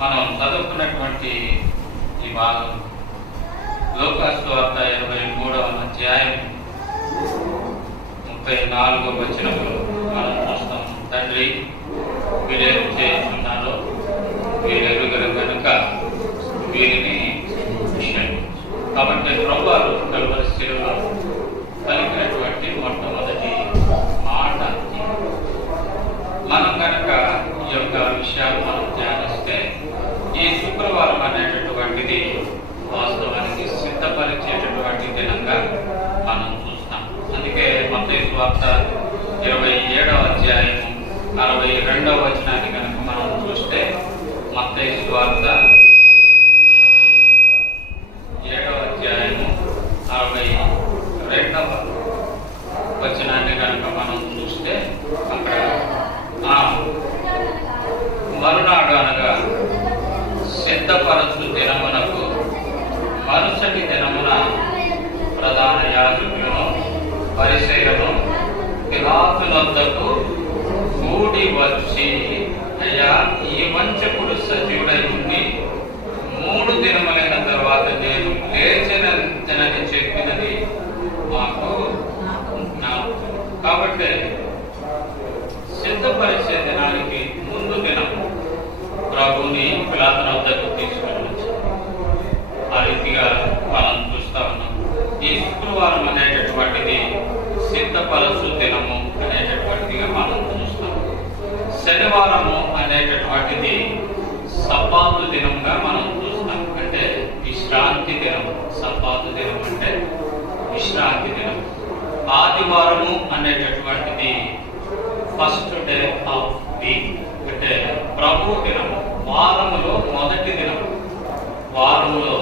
మనం చదువుకున్నటువంటి ఈ భాగం లూకాసు వార్త 23వ అధ్యాయం 34వ వచనంలో మనం చూస్తాం. తండ్రి, వీరేం చేస్తున్నారో వీరెరుగరు కనుక వీరిని క్షమించు. కాబట్టి ప్రభువారు కలువరి శిలువలో పలికినటువంటి మొట్టమొదటి మాట మనం కనుక ఈ యొక్క విషయాలు మనం ధ్యానిస్తే ఈ శుక్రవారం అనేటటువంటిది వాస్తవానికి సిద్ధపరిచేటటువంటి దినంగా మనం చూస్తాం. అందుకే మత్తయి సువార్త 27వ అధ్యాయం 62వ వచనాన్ని కనుక మనం చూస్తే మత్తయి సువార్త 7వ అధ్యాయం 62వ వచనాన్ని కనుక మనం చూస్తే అక్కడ మరునాడు అనగా సిద్ధపరచు దినమునకు మరుసటి దినమున ప్రధాన యాజకులను పరిసయ్యులను పిలాతునొద్దకు కూడి వచ్చి, అయ్యా, ఈ వంచకుడు సజీవుడై ఉండి 3 దినములైన తర్వాత నేను లేచినని చెప్పినది మాకు. కాబట్టి సిద్ధపరిచే దినానికి ముందు దినం ప్రభుని పిలాతుని వద్దకు తీసుకుని వచ్చారు. ఆ రీతిగా మనం చూస్తా ఉన్నాం. ఈ శుక్రవారం అనేటటువంటిది సిద్ధపరచు దినము అనేటటువంటిదిగా మనం చూస్తాం. శనివారము అనేటటువంటిది సబ్బాతు దినంగా మనం చూస్తాం. అంటే విశ్రాంతి దినం. సబ్బాతు దినం అంటే విశ్రాంతి దినం. ఆదివారము అనేటటువంటిది ఫస్ట్ డే ఆఫ్ వీక్, అంటే ప్రభు దినం, వారములో మొదటి దినం. వారంలో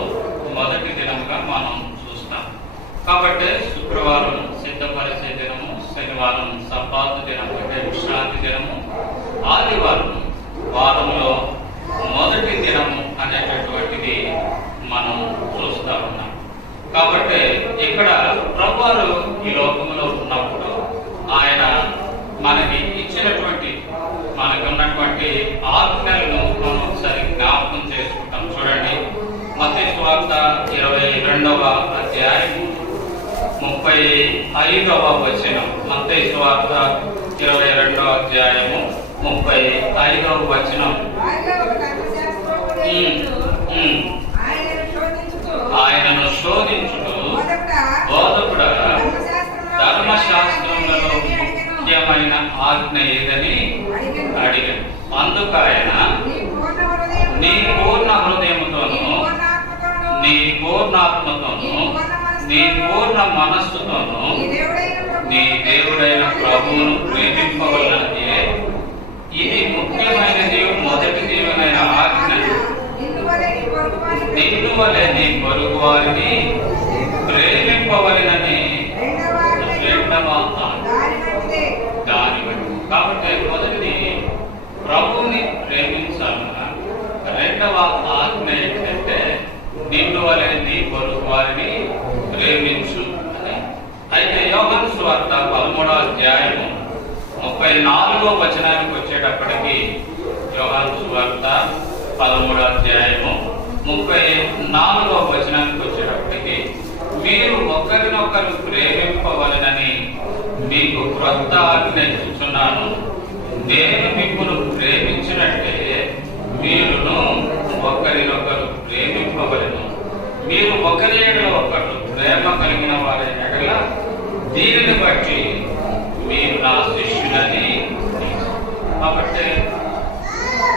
మొదటి దినంగా మనం చూస్తాం. కాబట్టి శుక్రవారం సిద్ధపరిచే దినము, శనివారం సబ్బాతు దినం అంటే విశ్రాంతి దినము, ఆదివారం వారంలో మొదటి దినము అనేటటువంటిది మనం చూస్తా ఉన్నాం. కాబట్టి ఇక్కడ ప్రభువారు ఈ లోకంలో ఉన్నప్పుడు ఆయన మనకి ఇచ్చినటువంటి మనకున్నటువంటి ఆజ్ఞలను మనం ఒకసారి జ్ఞాపకం చేసుకుంటాం. చూడండి, మత్తయి సువార్త 22వ అధ్యాయం 35వ వచనం. మత్తయి సువార్త 22వ అధ్యాయము 35వ వచనం. ఆయనను శోధించుటూ బోధకుడా, ధర్మశాస్త్రములలో ముఖ్యమైన ఆజ్ఞ ఏదని అడిగాను. అందుకు ఆయన, నీ పూర్ణ హృదయముతోను, నీ పూర్ణాత్మతోను, నీ పూర్ణ మనస్సుతోను నీ దేవుడైన ప్రభువును ప్రేమింపవలనదే ఇది ముఖ్యమైనది, మొదటిది అయిన ఆజ్ఞ. నిన్ను వలె నీ పొరుగు వారిని ప్రేమింపవలనని రెండవ దాని బట్టి. కాబట్టి మొదటిది ప్రభువుని ప్రేమించాలన్నా, రెండవ ఆజ్ఞ ఏంటంటే నిన్ను వలె నీ పొరుగు వారిని ప్రేమించు అని. అయితే యోహాను సువార్త 13వ అధ్యాయము 34వ వచనానికి వచ్చేటప్పటికి, యోహాను సువార్త 13వ అధ్యాయము 34వ వచనానికి వచ్చేటప్పటికి, మీరు ఒకరినొకరు ప్రేమింపవలనని మీకు క్రొత్త ఆజ్ఞ ఇస్తున్నాను. నేను మిమ్మల్ని ప్రేమించినట్టే మీరును ఒకరినొకరు ప్రేమింపవలను. మీరు ఒకరి ఎడల ఒకరు ప్రేమ కలిగిన వారి ఎడల దీనిని బట్టి మీరు నా శిష్యులని. కాబట్టి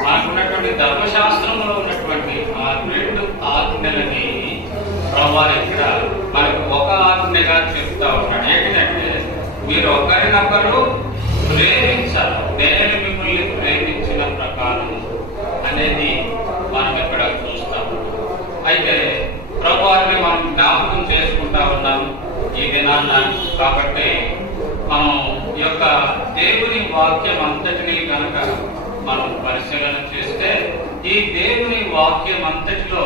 మనకున్నటువంటి ధర్మశాస్త్రంలో ఉన్నటువంటి ఆ 2 ఆజ్ఞలని ప్రభువారు ఇక్కడ మనకు ఒక ఆజ్ఞగా చెప్తా ఉన్నాడు. ఏంటంటే మీరు ఒకరినొకరు ప్రేమించాలి, నేను మిమ్మల్ని ప్రేమించిన ప్రకారం అనేది మనం ఇక్కడ చూస్తాం. అయితే ప్రభువారిని మనం జ్ఞాపకం చేసుకుంటా ఉన్నాం ఈ దినాన్న. కాబట్టి మనం ఈ యొక్క దేవుని వాక్యం అంతటినీ కనుక మనం పరిశీలన చేస్తే, ఈ దేవుని వాక్యం అంతటిలో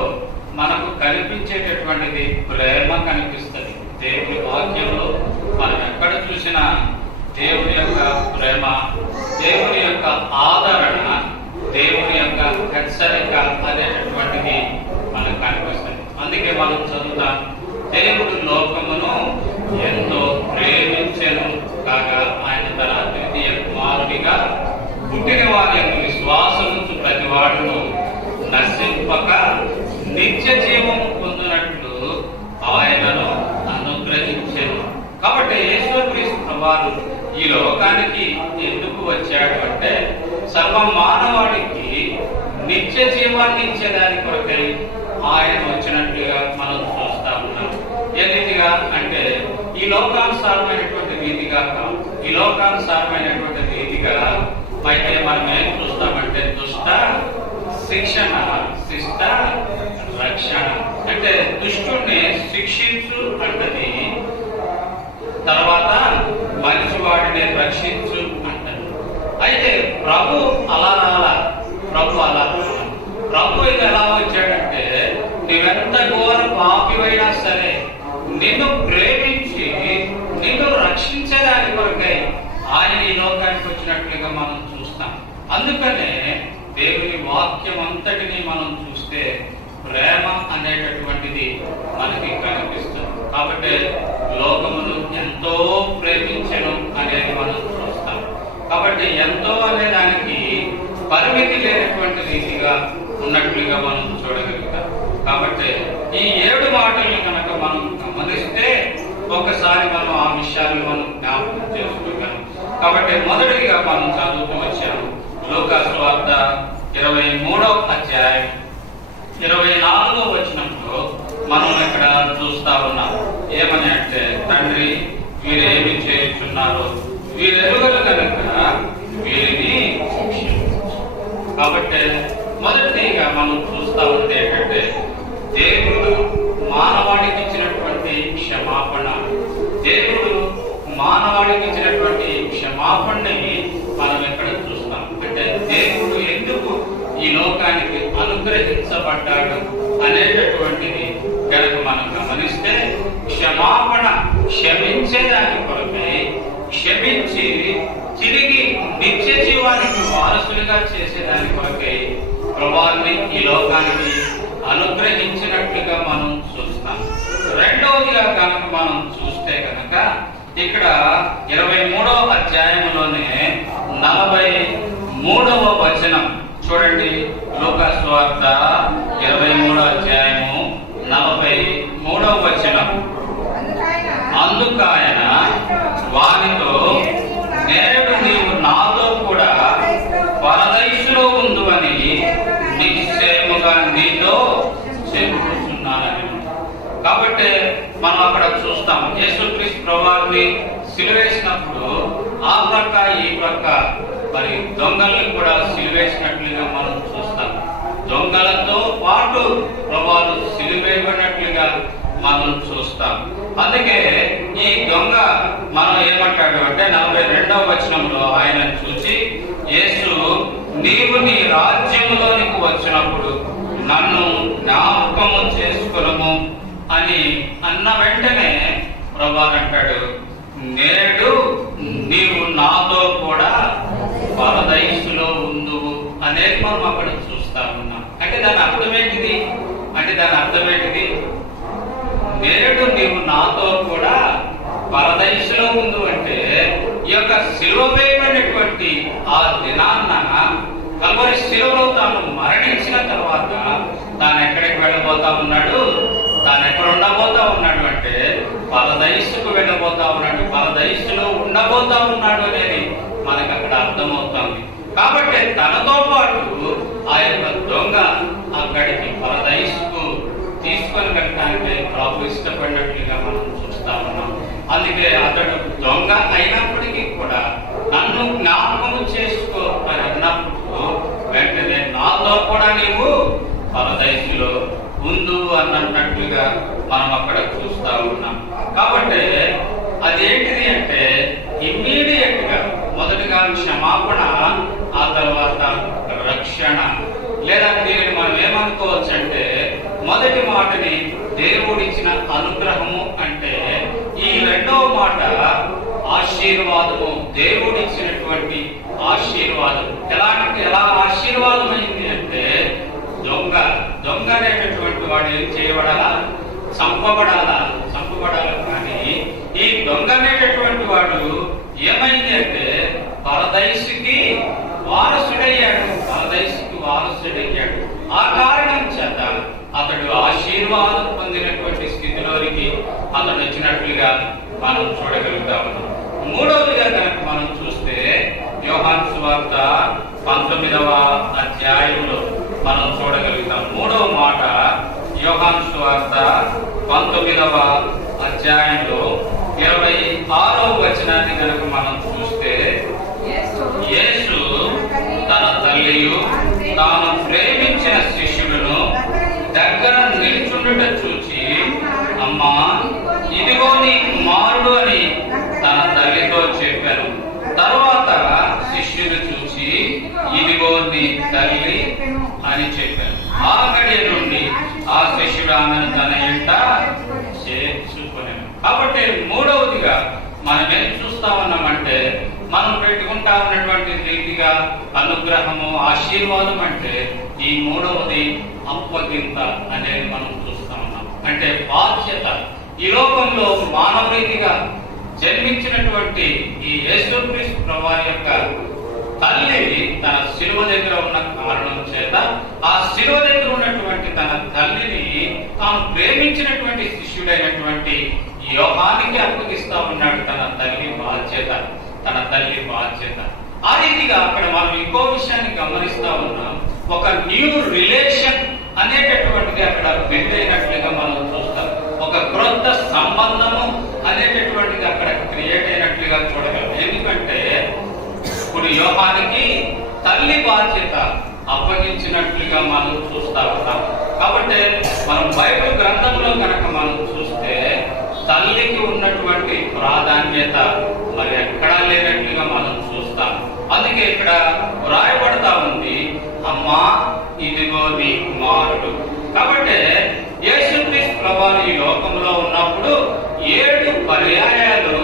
మనకు కనిపించేటటువంటిది ప్రేమ కనిపిస్తుంది. దేవుని వాక్యంలో మనం ఎక్కడ చూసినా దేవుని యొక్క ప్రేమ, దేవుని యొక్క ఆదరణ, దేవుని యొక్క హెచ్చరిక మనం చదువుతాం, దేవుడు లోకమును ఎంతో ప్రేమించెను కాగా ఆయన తన ద్వితీయ కుమారునిగా పుట్టిన వారి యొక్క విశ్వాసముంచు ప్రతి వాడును నశింపక నిత్య జీవము పొందినట్లు ఆయనను అనుగ్రహించెను. కాబట్టి యేసుక్రీస్తు వారు ఈ లోకానికి ఎందుకు వచ్చాడు అంటే సర్వ మానవాళికి నిత్య జీవాన్ని ఇచ్చేదాని కొరకై ఆయన వచ్చినట్లుగా మనం చూస్తా ఉన్నాం. ఏ రీతిగా అంటే ఈ లోకానుసారమైనటువంటి రీతిగా కాదు, ఈ లోకానుసారమైనటువంటి రీతిగా అయితే మనం ఏం చూస్తామంటే దుష్ట శిక్షణ, శిష్ట రక్షణ. అంటే దుష్టుణ్ణి శిక్షించు అంటది, తర్వాత మంచివాడిని రక్షించు అంటది. అయితే ప్రభు అలా రాలా, ప్రభు ఇది ఎలా వచ్చాడంటే నువ్వెంత ఘోర పాపివైనా సరే నిన్ను ప్రేమించి నిన్ను రక్షించేదాని కొరకై ఆయన ఈ లోకానికి వచ్చినట్లుగా మనం చూస్తాం. అందుకనే దేవుని వాక్యం అంతటిని మనం చూస్తే ప్రేమ అనేటటువంటిది మనకి కనిపిస్తుంది. కాబట్టి లోకమును ఎంతో ప్రేమించెను అనేది మనం చూస్తాం. కాబట్టి ఎంతో అనే దానికి పరిమితి లేనటువంటి రీతిగా ఉన్నట్లుగా మనం చూడగలుగుతాం. కాబట్టి ఈ 7 మాటల్ని కనుక మనం గమనిస్తే ఒకసారి మనం ఆ విషయాన్ని మనం జ్ఞాపకం చేసుకోగలం. కాబట్టి మొదటిగా మనం చదువుతూ వచ్చాము లూకా సువార్త 23వ అధ్యాయం 24వ వచనంలో మనం ఇక్కడ చూస్తా ఉన్నాం. ఏమని అంటే, తండ్రి వీరేమి చేస్తున్నారో వీరెరుగలు కనుక వీరిని శిక్షించు. కాబట్టి మొదటిగా మనం చూస్తా ఉంటే ఏంటంటే దేవుడు మానవాళికి ఇచ్చినటువంటి క్షమాపణ, దేవుడు మానవాళికి ఇచ్చినటువంటి క్షమాపణని మనం ఎక్కడ చూస్తాం అంటే దేవుడు ఎందుకు ఈ లోకానికి అనుగ్రహించబడ్డాడు అనేటటువంటిది కనుక మనం గమనిస్తే క్షమాపణ, క్షమించేదాని కొరకై, క్షమించి తిరిగి నిత్య జీవానికి వారసులుగా చేసేదాని కొరకై ప్రభువాన్ని ఈ లోకానికి అనుగ్రహించినట్లుగా మనం చూస్తాం. రెండవదిగా కనుక మనం చూస్తే కనుక ఇక్కడ 23వ అధ్యాయంలోనే 43వ వచనం చూడండి. లూకా సువార్త 23వ అధ్యాయము 43వ వచనం. అందుకాయన వానితో, నేడు నీవు నాతో కూడా పరదైసులో ఉందువని నిశ్చయముగా నీతో చెప్పుచున్నానని. కాబట్టి మనం అక్కడ చూస్తాం యేసుక్రీస్తు ప్రభువుని సిలువేసినప్పుడు ఆ ప్రక్క ఈ ప్రక్క మరి దొంగల్ని కూడా సిలువేసినట్లుగా మనం చూస్తాం. దొంగలతో పాటు ప్రభువును సిలువేయబడినట్లుగా మనం చూస్తాం. అందుకే ఈ దొంగ మనం ఏమంటాడు అంటే 42వ వచనంలో ఆయనను చూచి, యేసు నీవు నీ రాజ్యములోనికి వచ్చినప్పుడు నన్ను జ్ఞాపకము చేసుకొనుము అని అన్న వెంటనే ప్రభువు అంటాడు, నేడు నీవు నాతో కూడా పరదైసులో ఉందువు అనేది మనం అక్కడ చూస్తా ఉన్నాం. అంటే దాని అర్థమేంటిది నేడు నీవు నాతో కూడా పరదైసులో ఉందు అంటే ఈ యొక్క శిలువ వేయబడినటువంటి ఆ దినాన్న కల్వరి శిలువలో తాను మరణించిన తర్వాత తాను ఎక్కడికి వెళ్ళబోతా ఉన్నాడు, తాను ఎక్కడ ఉండబోతా ఉన్నాడు అంటే పరదైసుకు వెళ్ళబోతా ఉన్నాడు, పరదైసులో ఉండబోతా ఉన్నాడు అనేది మనకు అక్కడ అర్థమవుతుంది. కాబట్టి తనతో పాటు ఆ యొక్క దొంగ అక్కడికి పరదైసుకు తీసుకొని వెళ్ళడానికి ప్రభు ఇష్టపడినట్లుగా మనం చూస్తా ఉన్నాం. అందుకే అతడు దొంగ అయినప్పటికీ కూడా నన్ను జ్ఞాపకం చేసుకో అని అన్నప్పుడు వెంటనే నాతో కూడా నీవు పరదైసులో ఉందు అన్నట్టుగా మనం అక్కడ చూస్తా ఉన్నాం. కాబట్టి అదేంటిది అంటే ఇమ్మీడియట్ గా మొదటిగా క్షమాపణ, ఆ తర్వాత రక్షణ. లేదా దీనిని మనం ఏమనుకోవచ్చు అంటే మొదటి మాటని దేవుడిచ్చిన అనుగ్రహము అంటే, ఈ రెండవ మాట ఆశీర్వాదము, దేవుడిచ్చినటువంటి ఆశీర్వాదం. ఎలా ఆశీర్వాదం అయింది అంటే దొంగ అనేటటువంటి వాడు ఏం చేయబడాలా, చంపబడాలి. కానీ ఈ దొంగ అనేటటువంటి వాడు ఏమైంది అంటే పరదైసుకి వారసుడయ్యాడు. ఆ కారణం చేత అతడు ఆశీర్వాదం పొందినటువంటి స్థితిలోనికి అతడు వచ్చినట్లుగా మనం చూడగలుగుతా ఉన్నాం. మూడవదిగా కనుక మనం చూస్తే యోహాను సువార్త 19వ అధ్యాయంలో మనం చూడగలుగుతాం. మూడవ మాట యోహాను సువార్త 19వ అధ్యాయంలో 26వ వచనాన్ని కనుక మనం చూస్తే, యేసు తన తల్లియు తాను ప్రేమించిన శిష్యులను దగ్గర నిల్చుండుట చూచి, అమ్మా ఇదిగో నీ కుమారుడు అని తన తల్లితో చెప్పాను. తరువాత శిష్యులు చూచి, ఇదిగో నీ తల్లి అని చెప్పాను. ఆ గడియ నుండి ఆ శిష్యుడు ఆమెను తన ఇంట చేర్చుకునేను. కాబట్టి మూడవదిగా మనం ఏం చూస్తా ఉన్నామంటే, మనం పెట్టుకుంటా ఉన్నటువంటి రీతిగా అనుగ్రహము, ఆశీర్వాదం అంటే ఈ మూడవది అప్పగింత అనేది మనం చూస్తా ఉన్నాం. అంటే బాధ్యత. ఈ లోకంలో మానవ రీతిగా జన్మించినటువంటి ఈ యేసుక్రీస్తు ప్రభువారి యొక్క తల్లి తన శిలువ దగ్గర ఉన్న కారణం చేత ఆ శిలువ దగ్గర ఉన్నటువంటి తన తల్లిని తాను ప్రేమించినటువంటి శిష్యుడైనటువంటి యోహానికి అప్పగిస్తా ఉన్నాడు తన తల్లి బాధ్యత. ఆ రీతిగా అక్కడ మనం ఇంకో విషయాన్ని గమనిస్తా ఉన్నాం. ఒక న్యూ రిలేషన్ అనేటటువంటిది అక్కడ బిల్డ్ అయినట్లుగా మనం చూస్తాం. ఒక క్రొత్త సంబంధము అనేటటువంటిది అక్కడ క్రియేట్ అయినట్లుగా చూడగలం. ఎందుకంటే ఇప్పుడు యోహానికి తల్లి బాధ్యత అప్పగించినట్లుగా మనం చూస్తా ఉన్నాం. కాబట్టి మనం బైబిల్ గ్రంథంలో కనుక మనం చూస్తే తల్లికి ఉన్నటువంటి ప్రాధాన్యత మరి ఎక్కడా లేనట్లుగా మనం చూస్తాం. అందుకే ఇక్కడ వ్రాయబడతా ఉంది, అమ్మా ఇదిగో నీ కుమారుడు. కాబట్టి యేసుక్రీస్తు ప్రభువు ఈ లోకంలో ఉన్నప్పుడు 7 పర్యాయాలు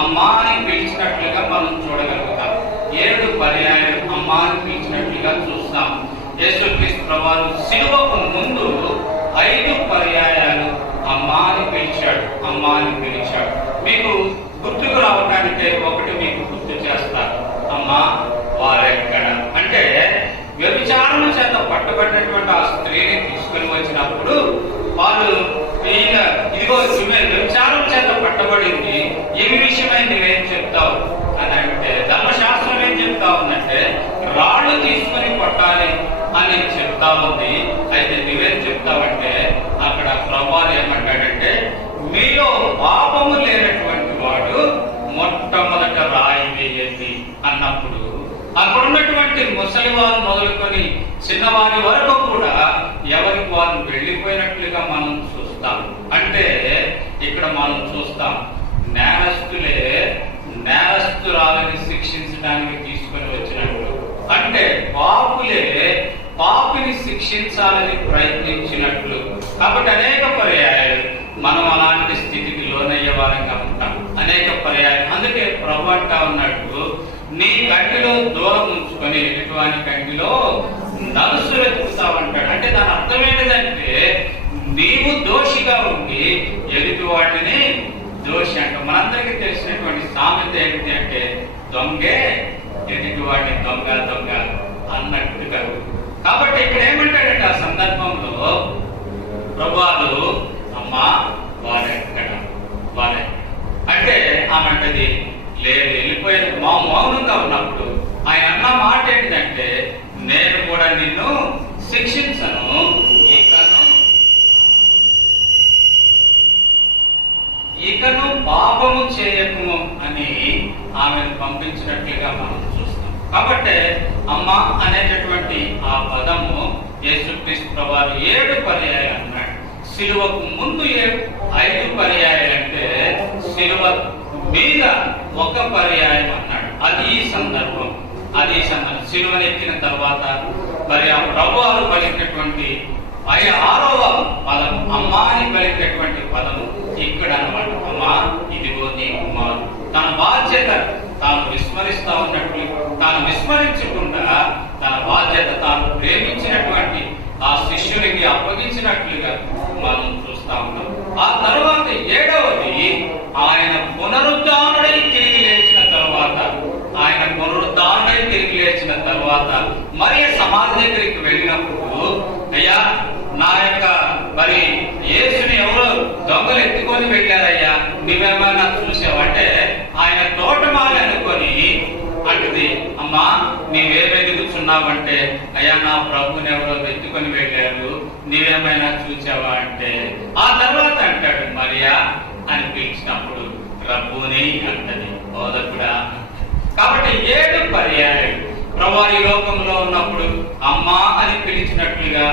అమ్మా అని పిలిచినట్లుగా మనం చూడగలుగుతాం. 7 పర్యాయాలు అమ్మా అని పిలిచినట్లుగా చూస్తాం. యేసుక్రీస్తు ప్రభువు శిలువకు ముందు 5 పర్యాయాలు అమ్మా అని పిలిచాడు. మీకు గుర్తుకు రావడానికి ఒకటి మీకు గుర్తు చేస్తారు. అమ్మా వారెక్కడ అంటే, వ్యభిచారణ చేత పట్టబడినటువంటి ఆ స్త్రీని తీసుకుని వచ్చినప్పుడు వాళ్ళు ఇదిగో వ్యభిచారం చేత పట్టబడింది, ఏమి విషయమై నువ్వేం చెప్తావు అని అంటే, ధర్మశాస్త్రం ఏం చెప్తా ఉందంటే రాళ్ళు తీసుకుని కొట్టాలి అని చెప్తా ఉంది. అయితే నువ్వేం చెప్తావంటే, అక్కడ ప్రభువు ఏమంటాడంటే, మీలో పాపము లేనటువంటి వాడు మొట్టమొదట రాయి వేయండి అన్నప్పుడు అక్కడ ఉన్నటువంటి ముసలి వారు మొదలుకొని చిన్నవారి వరకు కూడా ఎవరికి వారు వెళ్ళిపోయినట్లుగా మనం చూస్తాం. అంటే ఇక్కడ మనం చూస్తాం, నేరస్తురాలని శిక్షించడానికి తీసుకొని వచ్చినట్లు. అంటే పాపిని శిక్షించాలని ప్రయత్నించినట్లు. కాబట్టి అనేక పర్యాయాలు మనం అలాంటి స్థితికి లోనయ్యే వారంగా ఉంటాం. అనేక పర్యాయాలు. అందుకే ప్రభు అంటా ఉన్నట్టు, నీ కంటిలో దూరం ఉంచుకొని ఎదుటివాని కంటిలో నలుసులు వెతుకుతావంటాడు. అంటే దాని అర్థం ఏంటిదంటే, నీవు దోషిగా ఉండి ఎదుటి వాటిని దోషి అంట. మనందరికీ తెలిసినటువంటి సామెత ఏంటి అంటే, దొంగే ఎదుటి వాడిని దొంగ అన్నట్టుగా. కాబట్టి ఇక్కడ ఏమంటాడంటే, ఆ సందర్భంలో ప్రభువారు అమ్మా వారెక్కడ అంటే ఆమె లేదు వెళ్ళిపోయేది. మౌనంగా ఉన్నప్పుడు ఆయన అన్న మాట ఏంటంటే, నేను కూడా నిన్ను శిక్షించను, ఇకను పాపము చేయకుము అని ఆమెను పంపించినట్లుగా మనం చూస్తాం. కాబట్టి అమ్మ అనేటటువంటి ఆ పదము యేసుక్రీస్తు ప్రభువారు 7 పర్యాయాలు అన్నాడు. సిలువకు ముందు 5 పర్యాయాలంటే సిలువ మీద 1 పర్యాయం అన్నాడు. అది ఈ సందర్భం. సిలువనెక్కిన తర్వాత మరి ఆ ప్రభువారు పలికినటువంటి 6వ పదము అమ్మా అని పలికినటువంటి పదము ఇక్కడ అన్నమాట. అమ్మా ఇదిగో నీ కుమారుడు. తన బాధ్యత తాను విస్మరిస్తా ఉన్నట్లు, తాను విస్మరించకుండా తన బాధ్యత తాను ప్రేమించినటువంటి ఆ శిష్యునికి అప్పగించినట్లుగా మనం చూస్తా ఉన్నాం. ఉన్నావంటే, అయ్యా నా ప్రభుని ఎవరో వెతుకొని వెళ్ళారు, నీవేమైనా చూచావా అంటే, ఆ తర్వాత అంటాడు మరియా అని పిలిచినప్పుడు రబ్బూని అంటది, బోధకుడా. కాబట్టి 7 పర్యాయాలు ప్రభువు ఈ లోకంలో ఉన్నప్పుడు అమ్మా అని పిలిచినట్లుగా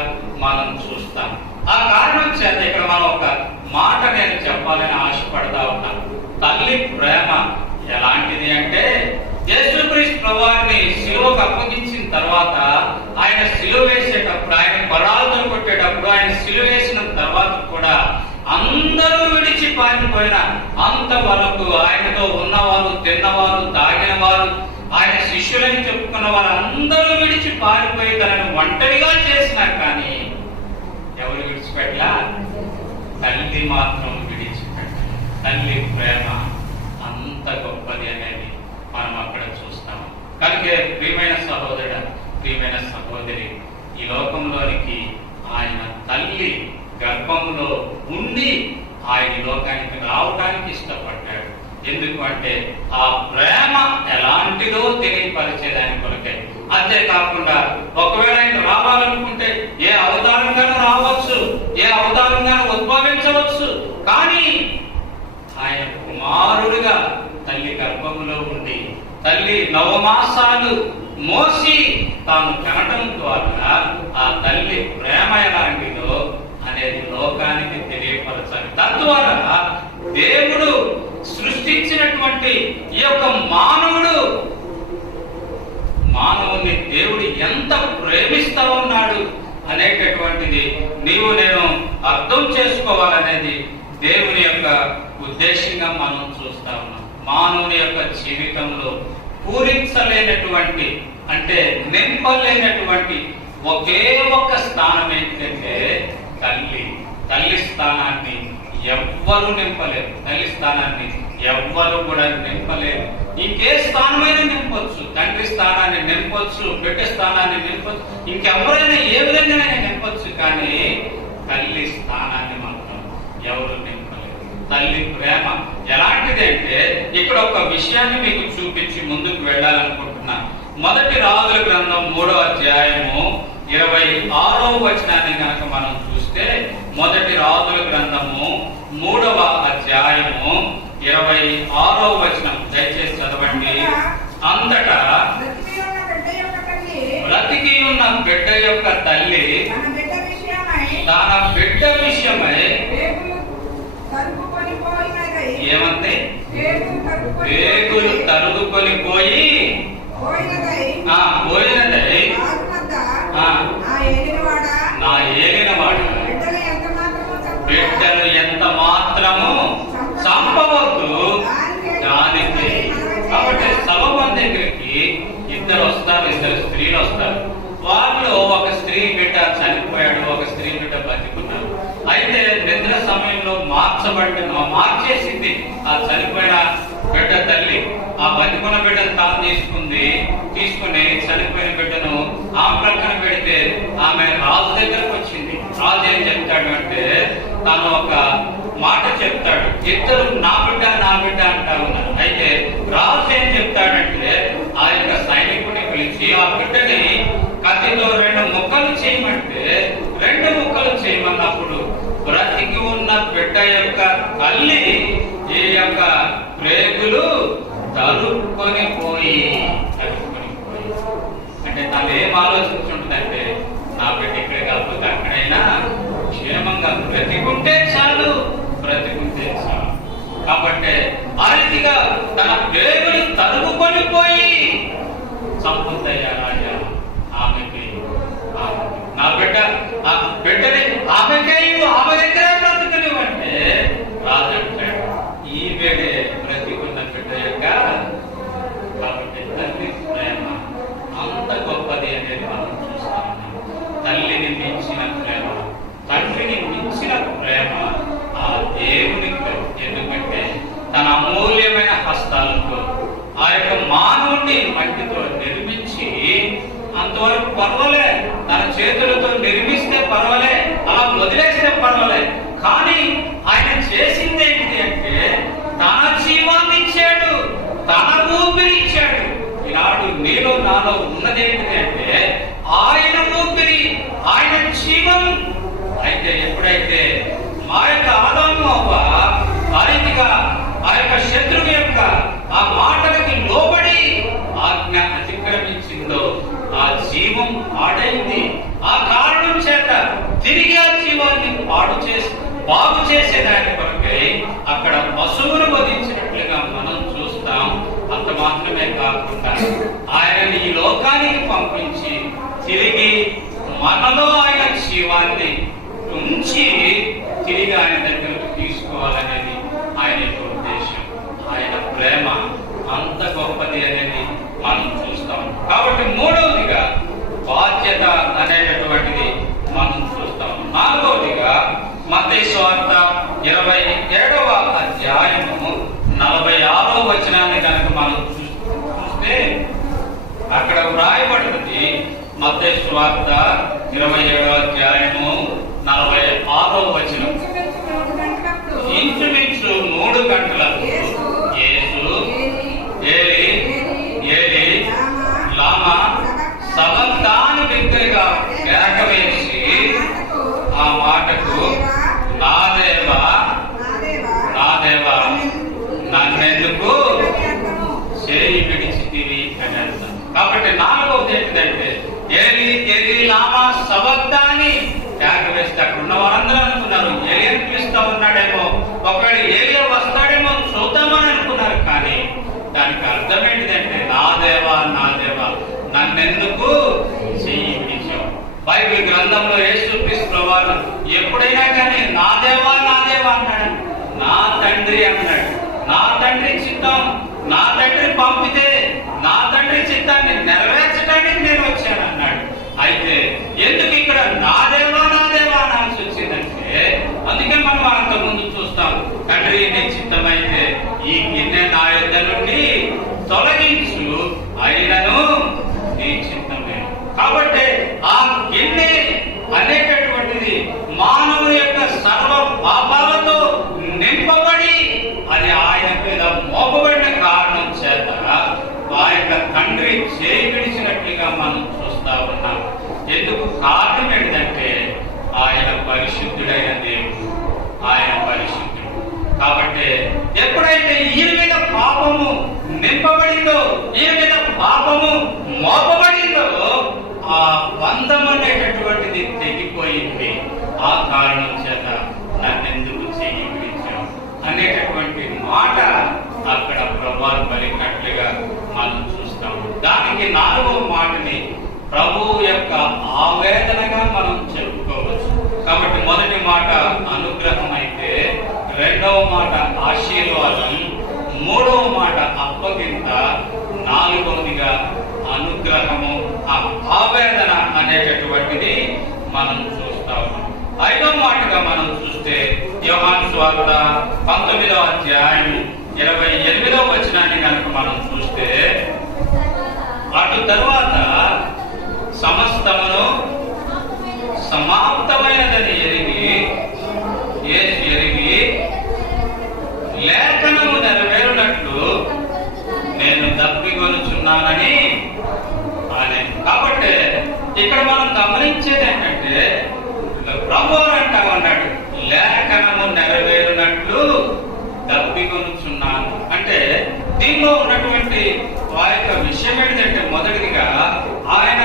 మనం చూస్తాం. ఆ కారణం చేత ఇక్కడ మనం ఒక మాట నేను చెప్పాలని ఆశపడతా ఉన్నాను. తల్లి ప్రేమ ఎలాంటిది అంటే, యేసుక్రీస్తు ప్రభువుని సిలువకు అప్పగించిన తర్వాత, ఆయన సిలువ వేసేటప్పుడు, ఆయన పరాలను కొట్టేటప్పుడు, ఆయన సిలువ వేసిన తర్వాత కూడా అందరూ విడిచి పారిపోయిన అంతవరకు ఆయనతో ఉన్నవారు, తిన్నవారు, తాగిన వారు, ఆయన శిష్యులని చెప్పుకున్న వారు అందరూ విడిచి పారిపోయి తనను ఒంటరిగా చేసినా కానీ ఎవరు విడిచిపెట్టలా? తల్లి మాత్రం విడిచిపెట్టాలి. తల్లి ప్రేమ అంత గొప్పది అనేది మనం అక్కడ చూస్తాం. కనుక ప్రియమైన సహోదరుడు, ప్రియమైన సహోదరి, ఈ లోకంలోనికి ఆయన తల్లి గర్భంలో ఉండి ఆయన లోకానికి రావడానికి ఇష్టపడ్డాడు. ఎందుకు అంటే ఆ ప్రేమ ఎలాంటిదో తెలియపరిచేదాని కొరకే. అంతేకాకుండా ఒకవేళ ఆయన రావాలనుకుంటే ఏ అవతారంగానూ రావచ్చు, ఏ అవతారంగానూ ఉద్భవించవచ్చు. కానీ ఆయన కుమారుడుగా తల్లి గర్భంలో ఉండి తల్లి 9 మాసాలు మోసి తాను కనటం ద్వారా ఆ తల్లి ప్రేమ ఎలాంటిదో అనేది లోకానికి తెలియపరచాలి. తద్వారా దేవుడు సృష్టించినటువంటి ఈ యొక్క మానవుని దేవుడు ఎంత ప్రేమిస్తా ఉన్నాడు అనేటటువంటిది నీవు నేను అర్థం చేసుకోవాలనేది దేవుని యొక్క ఉద్దేశంగా మనం చూస్తా ఉన్నాం. మానవుని యొక్క జీవితంలో పూరించలేనటువంటి, అంటే నింపలేనటువంటి ఒకే ఒక్క స్థానం ఏంటంటే తల్లి స్థానాన్ని ఎవ్వరు నింపలేరు. తల్లి స్థానాన్ని ఎవ్వరు కూడా నింపలేరు. ఇంకే స్థానమైనా నింపొచ్చు, తండ్రి స్థానాన్ని నింపొచ్చు, బిడ్డ స్థానాన్ని నింపొచ్చు, ఇంకెవరైనా ఏ విధంగా నింపొచ్చు. కానీ తల్లి స్థానాన్ని మాత్రం ఎవరు నింపలేరు. తల్లి ప్రేమ ఎలాంటిది అంటే, ఇక్కడ ఒక విషయాన్ని మీకు చూపించి ముందుకు వెళ్ళాలనుకుంటున్నా. మొదటి రాజుల గ్రంథం 3వ అధ్యాయము 26వ వచనాన్ని కనుక మనం చూస్తే, మొదటి రాజుల గ్రంథము 3వ అధ్యాయము 26వ వచనం దయచేసి చదవండి. అంతటా బ్రతికి ఉన్న బిడ్డ యొక్క తల్లి తన బిడ్డ విషయమై ఏమంటే వేగులు తరుగుకొని పోయి పోయినదై నా ఏలినవాడు బిడ్డలు ఎంత మాత్రము చంపవద్దు దానికి. కాబట్టి సభం దగ్గరికి ఇద్దరు స్త్రీలు వస్తారు. వాళ్ళు ఒక స్త్రీ బిడ్డ చనిపోయాడు, ఒక స్త్రీ బిడ్డ బతికున్నారు. అయితే నిద్ర సమయంలో మార్చేసింది ఆ చనిపోయిన బిడ్డ తల్లి. ఆ బతికున్న బిడ్డను తాను తీసుకుని చనిపోయిన బిడ్డను ఆమె ప్రక్కన పెడితే ఆమె రాజు దగ్గరకు వచ్చింది. రాజు ఏం చెప్తాడు అంటే, తను ఒక మాట చెప్తాడు, ఇద్దరు నా బిడ్డ అంటా ఉన్నారు. అయితే రాజు ఏం చెప్తాడంటే, ఆ యొక్క సైనికుడిని పిలిచి ఆ బిడ్డని కత్తితో 2 ముక్కలు చేయమంటే 2 ముక్కలు చేయమన్నప్పుడు బ్రతికి ఉన్న బిడ్డ యొక్క తల్లి ఈ యొక్క ప్రేగులు తరుక్కొని పోయి అంటే తను ఏం ఆలోచించుంటుందంటే, నా బిడ్డ ఇక్కడే కాకపోతే అక్కడైనా క్షేమంగా బ్రతికుంటే చాలు. కాబట్టి ఆ రీతిగా తన ప్రేగులు తరుముకొని పోయి చంపుతాయా రాజా ఆమెకి, నా బిడ్డని ఆమెకే ఆమె దగ్గరే బ్రతుకునివ్వంటే రాజు అంటాడు, ఈ వేడే బ్రతికున్న బిడ్డ యొక్క. కాబట్టి తల్లి ప్రేమ అంత గొప్పది అనేది మనం చూస్తా ఉన్నాం. తల్లిని మించిన ప్రేమ, తండ్రిని మించిన ప్రేమ ఆ దేవునికి. ఎందుకంటే తన అమూల్యమైన హస్తాలతో ఆ యొక్క మానవుడిని మట్టితో నిర్మించి, అంతవరకు పర్వాలే, తన చేతులతో నిర్మిస్తే పర్వాలే, అలా వదిలేస్తే పర్వాలే, కానీ ఆయన చేసింది ఏంటి అంటే తన జీవాన్ని ఇచ్చాడు, తన ఊపిరి ఇచ్చాడు. ఈనాడు నీలో నాలో ఉన్నది ఏంటి అంటే ఆయన ఊపిరి, ఆయన జీవం. అయితే ఎప్పుడైతే మా యొక్క ఆదాము అవ్వ ఆ రీతిగా ఆ యొక్క శత్రువు యొక్క ఆ మాటలకి లోబడి ఆజ్ఞ అతిక్రమించిందో ఆ జీవం పాడైంది. ఆ కారణం చేత తిరిగి ఆ జీవాన్ని బాగు చేసేదాని కొరకై అక్కడ పశువును వధించినట్లుగా మనం చూస్తాం. అంత మాత్రమే కాకుండా ఆయనని ఈ లోకానికి పంపించి తిరిగి మనలో ఆయన జీవాన్ని ఉంచి తిరిగి ఆయన దగ్గరకు తీసుకోవాలనేది ఆయన యొక్క ఉద్దేశం. ఆయన ప్రేమ అంత గొప్పది అనేది మనం చూస్తాం. కాబట్టి మూడవదిగా బాధ్యత అనేటటువంటిది మనం చూస్తాం. నాలుగవదిగా మత్తయి సువార్త 27వ అధ్యాయము 46వ వచనాన్ని కనుక మనం చూస్తే అక్కడ వ్రాయబడుతుంది. మత్తయి సువార్త 27వ అధ్యాయము 46వ వచనం. ఇంచుమించు 3 గంటలకు యేసు ఏలీ ఏలీ లామా సబక్తాని బిగ్గరగా కేక వేసి ఆ మాటకు నా దేవా నా దేవా నన్నెందుకు చేయి విడిచితివి అని అర్థం. కాబట్టి నాలుగవది ఏంటిదంటే ఏలీ ఏలీ లామా సబక్తాని కేక వేస్తే అక్కడ ఉన్న వారందరూ అనుకున్నారు ఏలియన్ పిలుస్తా ఉన్నాడేమో, ఒకవేళ ఏలియా వస్తాడేమో చూద్దామని అనుకున్నారు. కానీ దానికి అర్థం ఏంటిదంటే నా దేవా నన్నెందుకు చెయ్యి విడిచావు. బైబిల్ గ్రంథంలో యేసుక్రీస్తు వారు ఎప్పుడైనా కానీ నా దేవా అన్నాడు, నా తండ్రి అన్నాడు. నా తండ్రి చిత్తం, నా తండ్రి పంపితే నా తండ్రి చిత్తాన్ని నెరవేర్చడానికి నేను వచ్చాను అన్నాడు. అయితే ఎందుకు ఇక్కడ నా దేవా అనాల్సి వచ్చిందంటే అందుకే మనం అంత ముందు చూస్తాం, తండ్రి నీ చిత్తమైతే ఈ గిన్నె నా యొద్ద నుండి తొలగించు, అయినను నీ చిత్తమే. కాబట్టి ఆ గిన్నె అనేటటువంటిది మానవుని యొక్క సర్వ పాపాలతో నింపబడి అది ఆయన మీద మోపబడిన కారణం చేత ఆ యొక్క తండ్రి చేయి విడిచినట్లుగా మనం చూస్తా ఉన్నాం. ఎందుకు కారణం ఏంటంటే ఆయన పరిశుద్ధుడైన దేవుడు, ఆయన పరిశుద్ధుడు. కాబట్టి ఎప్పుడైతే ఈయన మీద పాపము నింపబడిందో, ఈయన మీద పాపము మోపబడిందో ఆ బంధం అనేటటువంటిది తెగిపోయింది. ఆ కారణం చేత నన్నెందుకు చేయి విడిచావు అనేటటువంటి మాట అక్కడ ప్రభువు పలికినట్లుగా మనం చూస్తాము. దానికి 4వ మాటని ప్రభువు యొక్క ఆవేదనగా మనం చెప్పుకోవచ్చు. కాబట్టి మొదటి మాట అనుగ్రహం అయితే, 2వ మాట ఆశీర్వాదం, 3వ మాట అప్పగింత, 4వదిగా అనుగ్రహము ఆ ఆవేదన అనేటటువంటిది మనం చూస్తా ఉన్నాం. 5వ మాటగా మనం చూస్తే యోహాను సువార్త 19వ అధ్యాయం 28వ వచనాన్ని కనుక మనం చూస్తే అటు తరువాత సమస్తమును సమాప్తమైనదని ఎరిగి లేఖనము నెరవేరునట్లు నేను దప్పికొనుచున్నానని అనే. కాబట్టి ఇక్కడ మనం గమనించేది ఏంటంటే ప్రభువు అంటా ఉన్నాడు లేఖనము నెరవేరునట్లు దప్పికొనుచున్నాను అంటే దీనిలో ఉన్నటువంటి ఆ యొక్క విషయం ఏంటంటే మొదటిగా ఆయన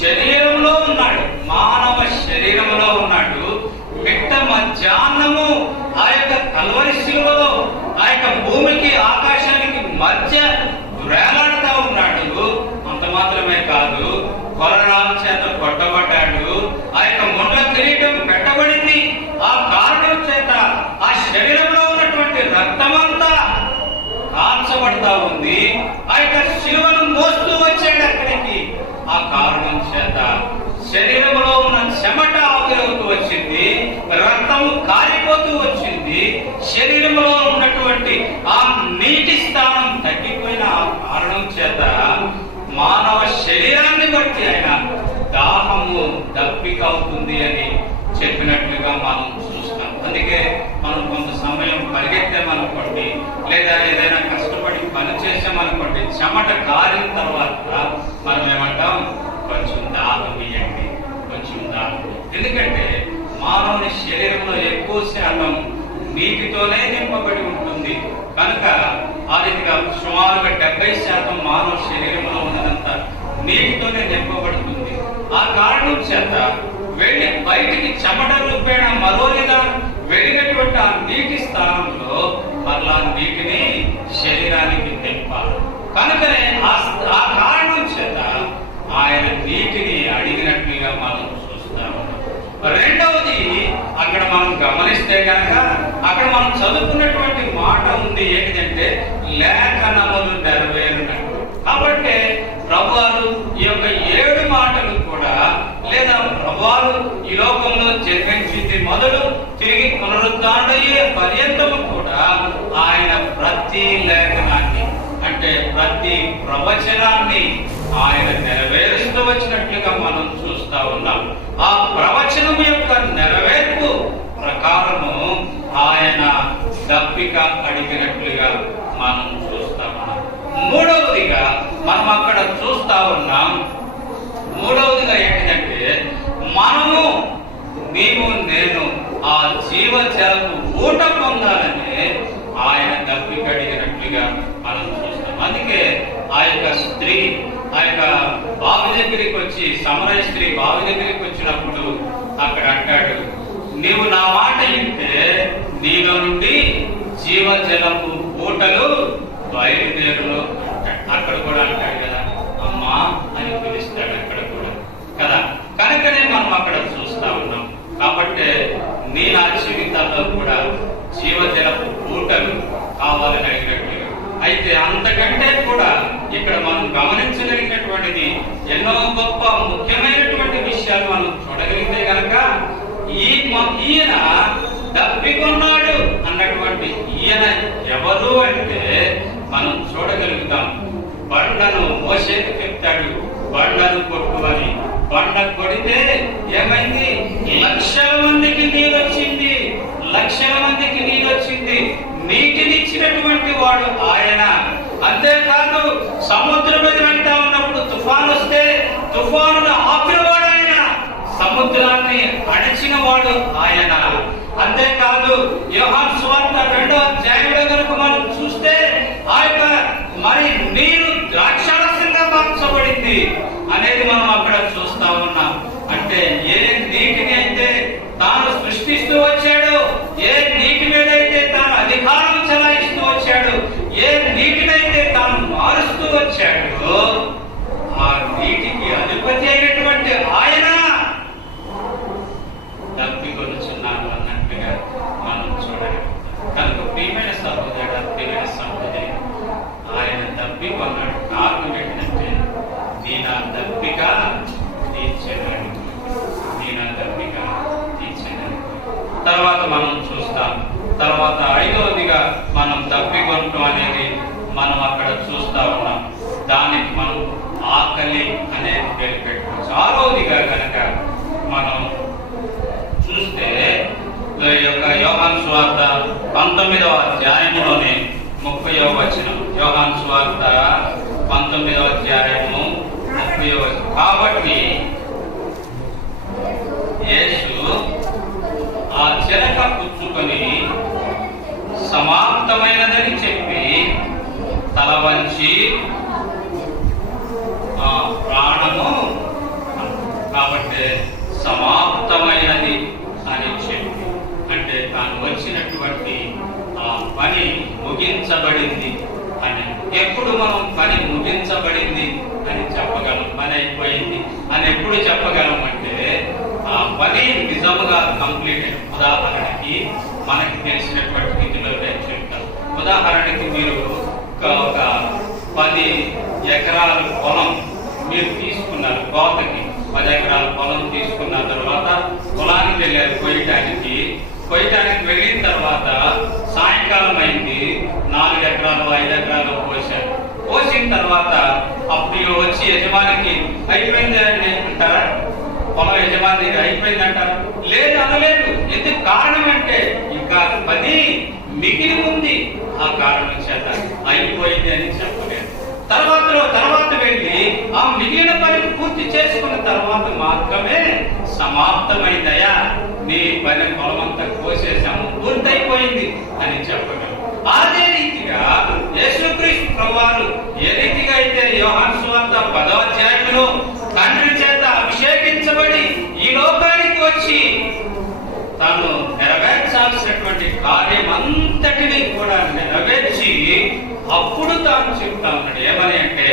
శరీరంలో ఉన్నాడు, మానవ శరీరంలో ఉన్నాడు. మిట్ట మధ్యాహ్నము ఆ యొక్క కల్వరి శిలువలో ఆ యొక్క భూమికి ఆకాశానికి మధ్య వేలాడుతూ ఉన్నాడు. అంత మాత్రమే కాదు, కొరడాల చేత కొట్టబడ్డాడు. ఆ యొక్క ముండ్ల కిరీటం పెట్టబడింది. ఆ కారణం చేత ఆ శరీరంలో ఉన్నటువంటి రక్తమంతా కాల్చబడతా ఉంది. ఆ యొక్క శిలువను మోస్తూ వచ్చాడు అక్కడికి. ఆ కారణం చేత శరీరంలో ఉన్న చెమట ఆవిరవుతూ వచ్చింది, రక్తము కారిపోతూ వచ్చింది. శరీరంలో ఉన్నటువంటి ఆ నీటి స్థానం తగ్గిపోయిన ఆ కారణం చేత మానవ శరీరాన్ని బట్టి ఆయన దాహము దప్పిక అవుతుంది అని చెప్పినట్లుగా మనం చూస్తాం. అందుకే మనం కొంత సమయం పరిగెత్తామనుకోండి, లేదా ఏదైనా కష్టపడి పని చేసామనుకోండి, చెమట కారిన తర్వాత మనం ఏమంటాం, కొంచెం దాహం ఇవ్వండి, కొంచెం దాహం. ఎందుకంటే మానవుని శరీరంలో ఎక్కువ శాతం నీటితోనే నింపబడి ఉంటుంది కనుక ఆ రీతిగా సుమారుగా 70% మానవ శరీరంలో ఉన్నదంతా నీటితోనే నింపబడుతుంది. ఆ కారణం చేత వెళ్ళి బయటికి చెమట రూపేణ మరోనిగా వెళ్ళినటువంటి ఆ నీటి స్థానంలో మరలా నీటిని శరీరానికి నింపాలి. కనుకనే ఆ కారణం చేత ఆయన నీటిని అడిగినట్లుగా మనం చూస్తాము. రెండవది అక్కడ మనం గమనిస్తే కనుక అక్కడ మనం చదువుకున్నటువంటి మాట ఉంది ఏంటంటే లేఖనములు నెరవేరునట్టు. కాబట్టి ప్రభువారు ఈ యొక్క 7 మాటలు కూడా లేదా ప్రభువారు ఈ లోకంలో జన్మించింది మొదలు తిరిగి పునరుద్ధరణయ్యే పర్యంతము కూడా ఆయన ప్రతి లేఖనాన్ని అంటే ప్రతి ప్రవచనాన్ని ఆయన నెరవేరుస్తూ వచ్చినట్లుగా మనం చూస్తా ఉన్నాం. ఆ ప్రవచనం యొక్క నెరవేర్పు ప్రకారము ఆయన దప్పిక అడిగినట్లుగా మనం చూస్తా ఉన్నాం. మూడవదిగా మనం అక్కడ చూస్తా ఉన్నాం. మూడవదిగా ఏంటంటే మనము నీవు నేను ఆ జీవజలపు ఊట పొందాలని ఆయన దప్పిక అడిగినట్లుగా మనం చూస్తాం. అందుకే ఆ యొక్క స్త్రీ ఆ యొక్క బావి దగ్గరికి వచ్చి సమరయ స్త్రీ బావి దగ్గరికి వచ్చినప్పుడు అక్కడ అంటాడు, నీవు నా మాట వింటే నీలో నుండి జీవజలపు ఊటలు బయలుదేరులో. అక్కడ కూడా అంటాడు కదా, అమ్మా అని పిలుస్తాడు అక్కడ కూడా కదా. కనుకనే మనం అక్కడ చూస్తా ఉన్నాం. కాబట్టి నీ నా జీవితాల్లో కూడా జీవజలపు ఊటలు కావాలని అడిగినట్లుగా. అయితే అంతకంటే కూడా ఇక్కడ మనం గమనించగలిగినటువంటిది ఎన్నో గొప్ప ముఖ్యమైనటువంటి విషయాలు మనం చూడగలిగితే కనుక ఈయన దప్పికొన్నాడు అన్నటువంటి ఈయన ఎవరు అంటే మనం చూడగలుగుతాం. బండను మోసేకి చెప్తాడు, బండను కొట్టు అని. బండ కొడితే ఏమైంది? లక్షల మందికి నీరు వచ్చింది, లక్షల మందికి నీరు వచ్చింది. నీటినిచ్చినటువంటి వాడు ఆయన. అంతేకాదు సముద్రం మీద వెళ్తా ఉన్నప్పుడు తుఫాను వస్తే తుఫానును ఆపినవాడు ఆయన, సముద్రాన్ని అణిచిన వాడు ఆయన. అంతేకాదు యోహాను సువార్త 2వ అధ్యాయంలో కనుక మనం చూస్తే ఆ యొక్క మరి నీరు ద్రాక్షారసంగా మార్చబడింది అనేది మనం అక్కడ చూస్తా ఉన్నాం. అంటే ఏ నీటిని అయితే తాను సృష్టిస్తూ వచ్చాడు, ఏ నీటి మీద అయితే తాను అధికారం చెలాయిస్తూ వచ్చాడు, ఏ నీటినైతే తాను మారుస్తూ వచ్చాడు, ఆ నీటికి అధిపతి అయినటువంటి ఆయన దప్పికొనుచున్నాడు అన్నట్టుగా మనం చూడాలి. కనుక ప్రియమైన సహోదరుడు, ప్రియమైన సహోదరి, ఆయన దప్పికొన్నాడు. కారణం ఏంటంటే నీ నా దప్పిక తీర్చేవాడు, నీ నా దప్పిక తీర్చేవాడు. తర్వాత మనం చూస్తాం. తర్వాత 5వదిగా మనం దప్పికొనటం అనేది మనం అక్కడ చూస్తా ఉన్నాం. దానికి మనం ఆకలి అనేది పేరు పెట్టుకోవచ్చు. 6వదిగా కనుక మనం చూస్తే ఈ యొక్క యోహాను సువార్త 19వ అధ్యాయంలోనే 30వ వచనం. యోహాను సువార్త 19వ అధ్యాయము 30వ వచనం. కాబట్టి యేసు ఆ చిలక పుచ్చుకొని సమాప్తమైనదని చెప్పి తల వంచి ప్రాణము, కాబట్టి సమాప్తమైనది అని చెప్పి అంటే తాను వచ్చినటువంటి ఆ పని ముగించబడింది అని. ఎప్పుడు మనం పని ముగించబడింది అని చెప్పగలం, పని అయిపోయింది అని ఎప్పుడు చెప్పగలం అంటే ఆ పని నిజముగా కంప్లీట్ అయిన. ఉదాహరణకి మనకి తెలిసినటువంటి రీతిలో నేను చెప్తాను. ఉదాహరణకి మీరు ఒక 10 ఎకరాల పొలం మీరు తీసుకున్నారు, కోతకి 10 ఎకరాల పొలం తీసుకున్న తర్వాత పొలానికి వెళ్ళారు కొయ్యటానికి వెళ్ళిన తర్వాత సాయంకాలం అయింది, 4 ఎకరాలు 5 ఎకరాలు పోసిన తర్వాత అప్పుడు వచ్చి యజమానికి అయిపోయింది అని అంటారా? పొలం యజమాని అయిపోయింది అంటారా? లేదు, అనలేదు. ఎందుకు? కారణం అంటే ఇంకా 10 మిగిలి ఉంది. ఆ కారణం చేత అయిపోయింది అని చెప్పలేదు. తర్వాత వెళ్ళి ఆ మిగిలిన పని పూర్తి చేసుకున్న తర్వాత మాత్రమే సమాప్తమైందయా, నీ పని పొలమంతా కోసేసాము, పూర్తయిపోయింది అని చెప్పగలరు. అదే రీతిగా యేసుక్రీస్తు ప్రభువారు ఏ రీతిగా అయితే యోహాను సువార్త 10వ అధ్యాయంలో తండ్రి చేత అభిషేకించబడి ఈ లోకానికి వచ్చి తాను నెరవేర్చాల్సినటువంటి కార్యం అంతటినీ కూడా నెరవేర్చి అప్పుడు తాను చెప్తా ఉన్నాడు. ఏమని అంటే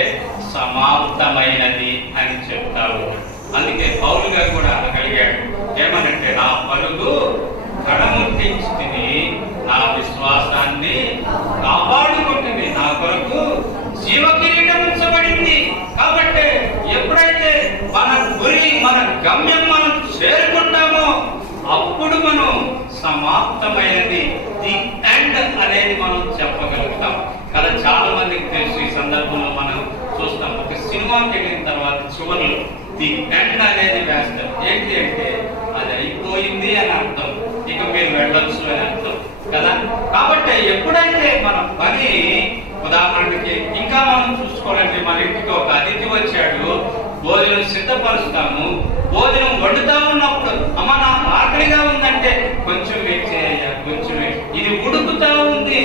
సమాప్తమైనది అని చెప్తా ఉన్నాడు. అందుకే పౌలు గారు కూడా అనగలిగాడు. ఏమనంటే నా పరుగు కడముట్టించి నా విశ్వాసాన్ని కాపాడుకుంటుంది, నా కొరకు జీవ కిరీటం ఉంచబడింది. కాబట్టి ఎప్పుడైతే మన గురి, మన గమ్యం మనం చేరుకుంటామో అప్పుడు మనం సమాప్తమైనది, ది ఎండ్ అనేది మనం చెప్పగలుగుతాం కదా. చాలా మందికి తెలుసు. ఈ సందర్భంలో మనం చూస్తాం, ఒక సినిమాకి వెళ్ళిన తర్వాత చివరిలో ది ఎండ్ అనేది వేస్తారు. ఏంటి అంటే అది అయిపోయింది అని అర్థం, ఇక మీరు వెళ్ళొచ్చు అని అర్థం కదా. కాబట్టి ఎప్పుడైతే మన పని, ఉదాహరణకి ఇంకా మనం చూసుకోవాలంటే మన ఇంటికి ఒక అతిథి వచ్చాడు, భోజనం సిద్ధపరుస్తాము, భోజనం వండుతా ఉన్నప్పుడు అమ్మ నాకు ఆకలిగా ఉందంటే కొంచెం వెయిట్ చేయ, కొంచెం వెయిట్, ఇది ఉడుకుతా ఉంది,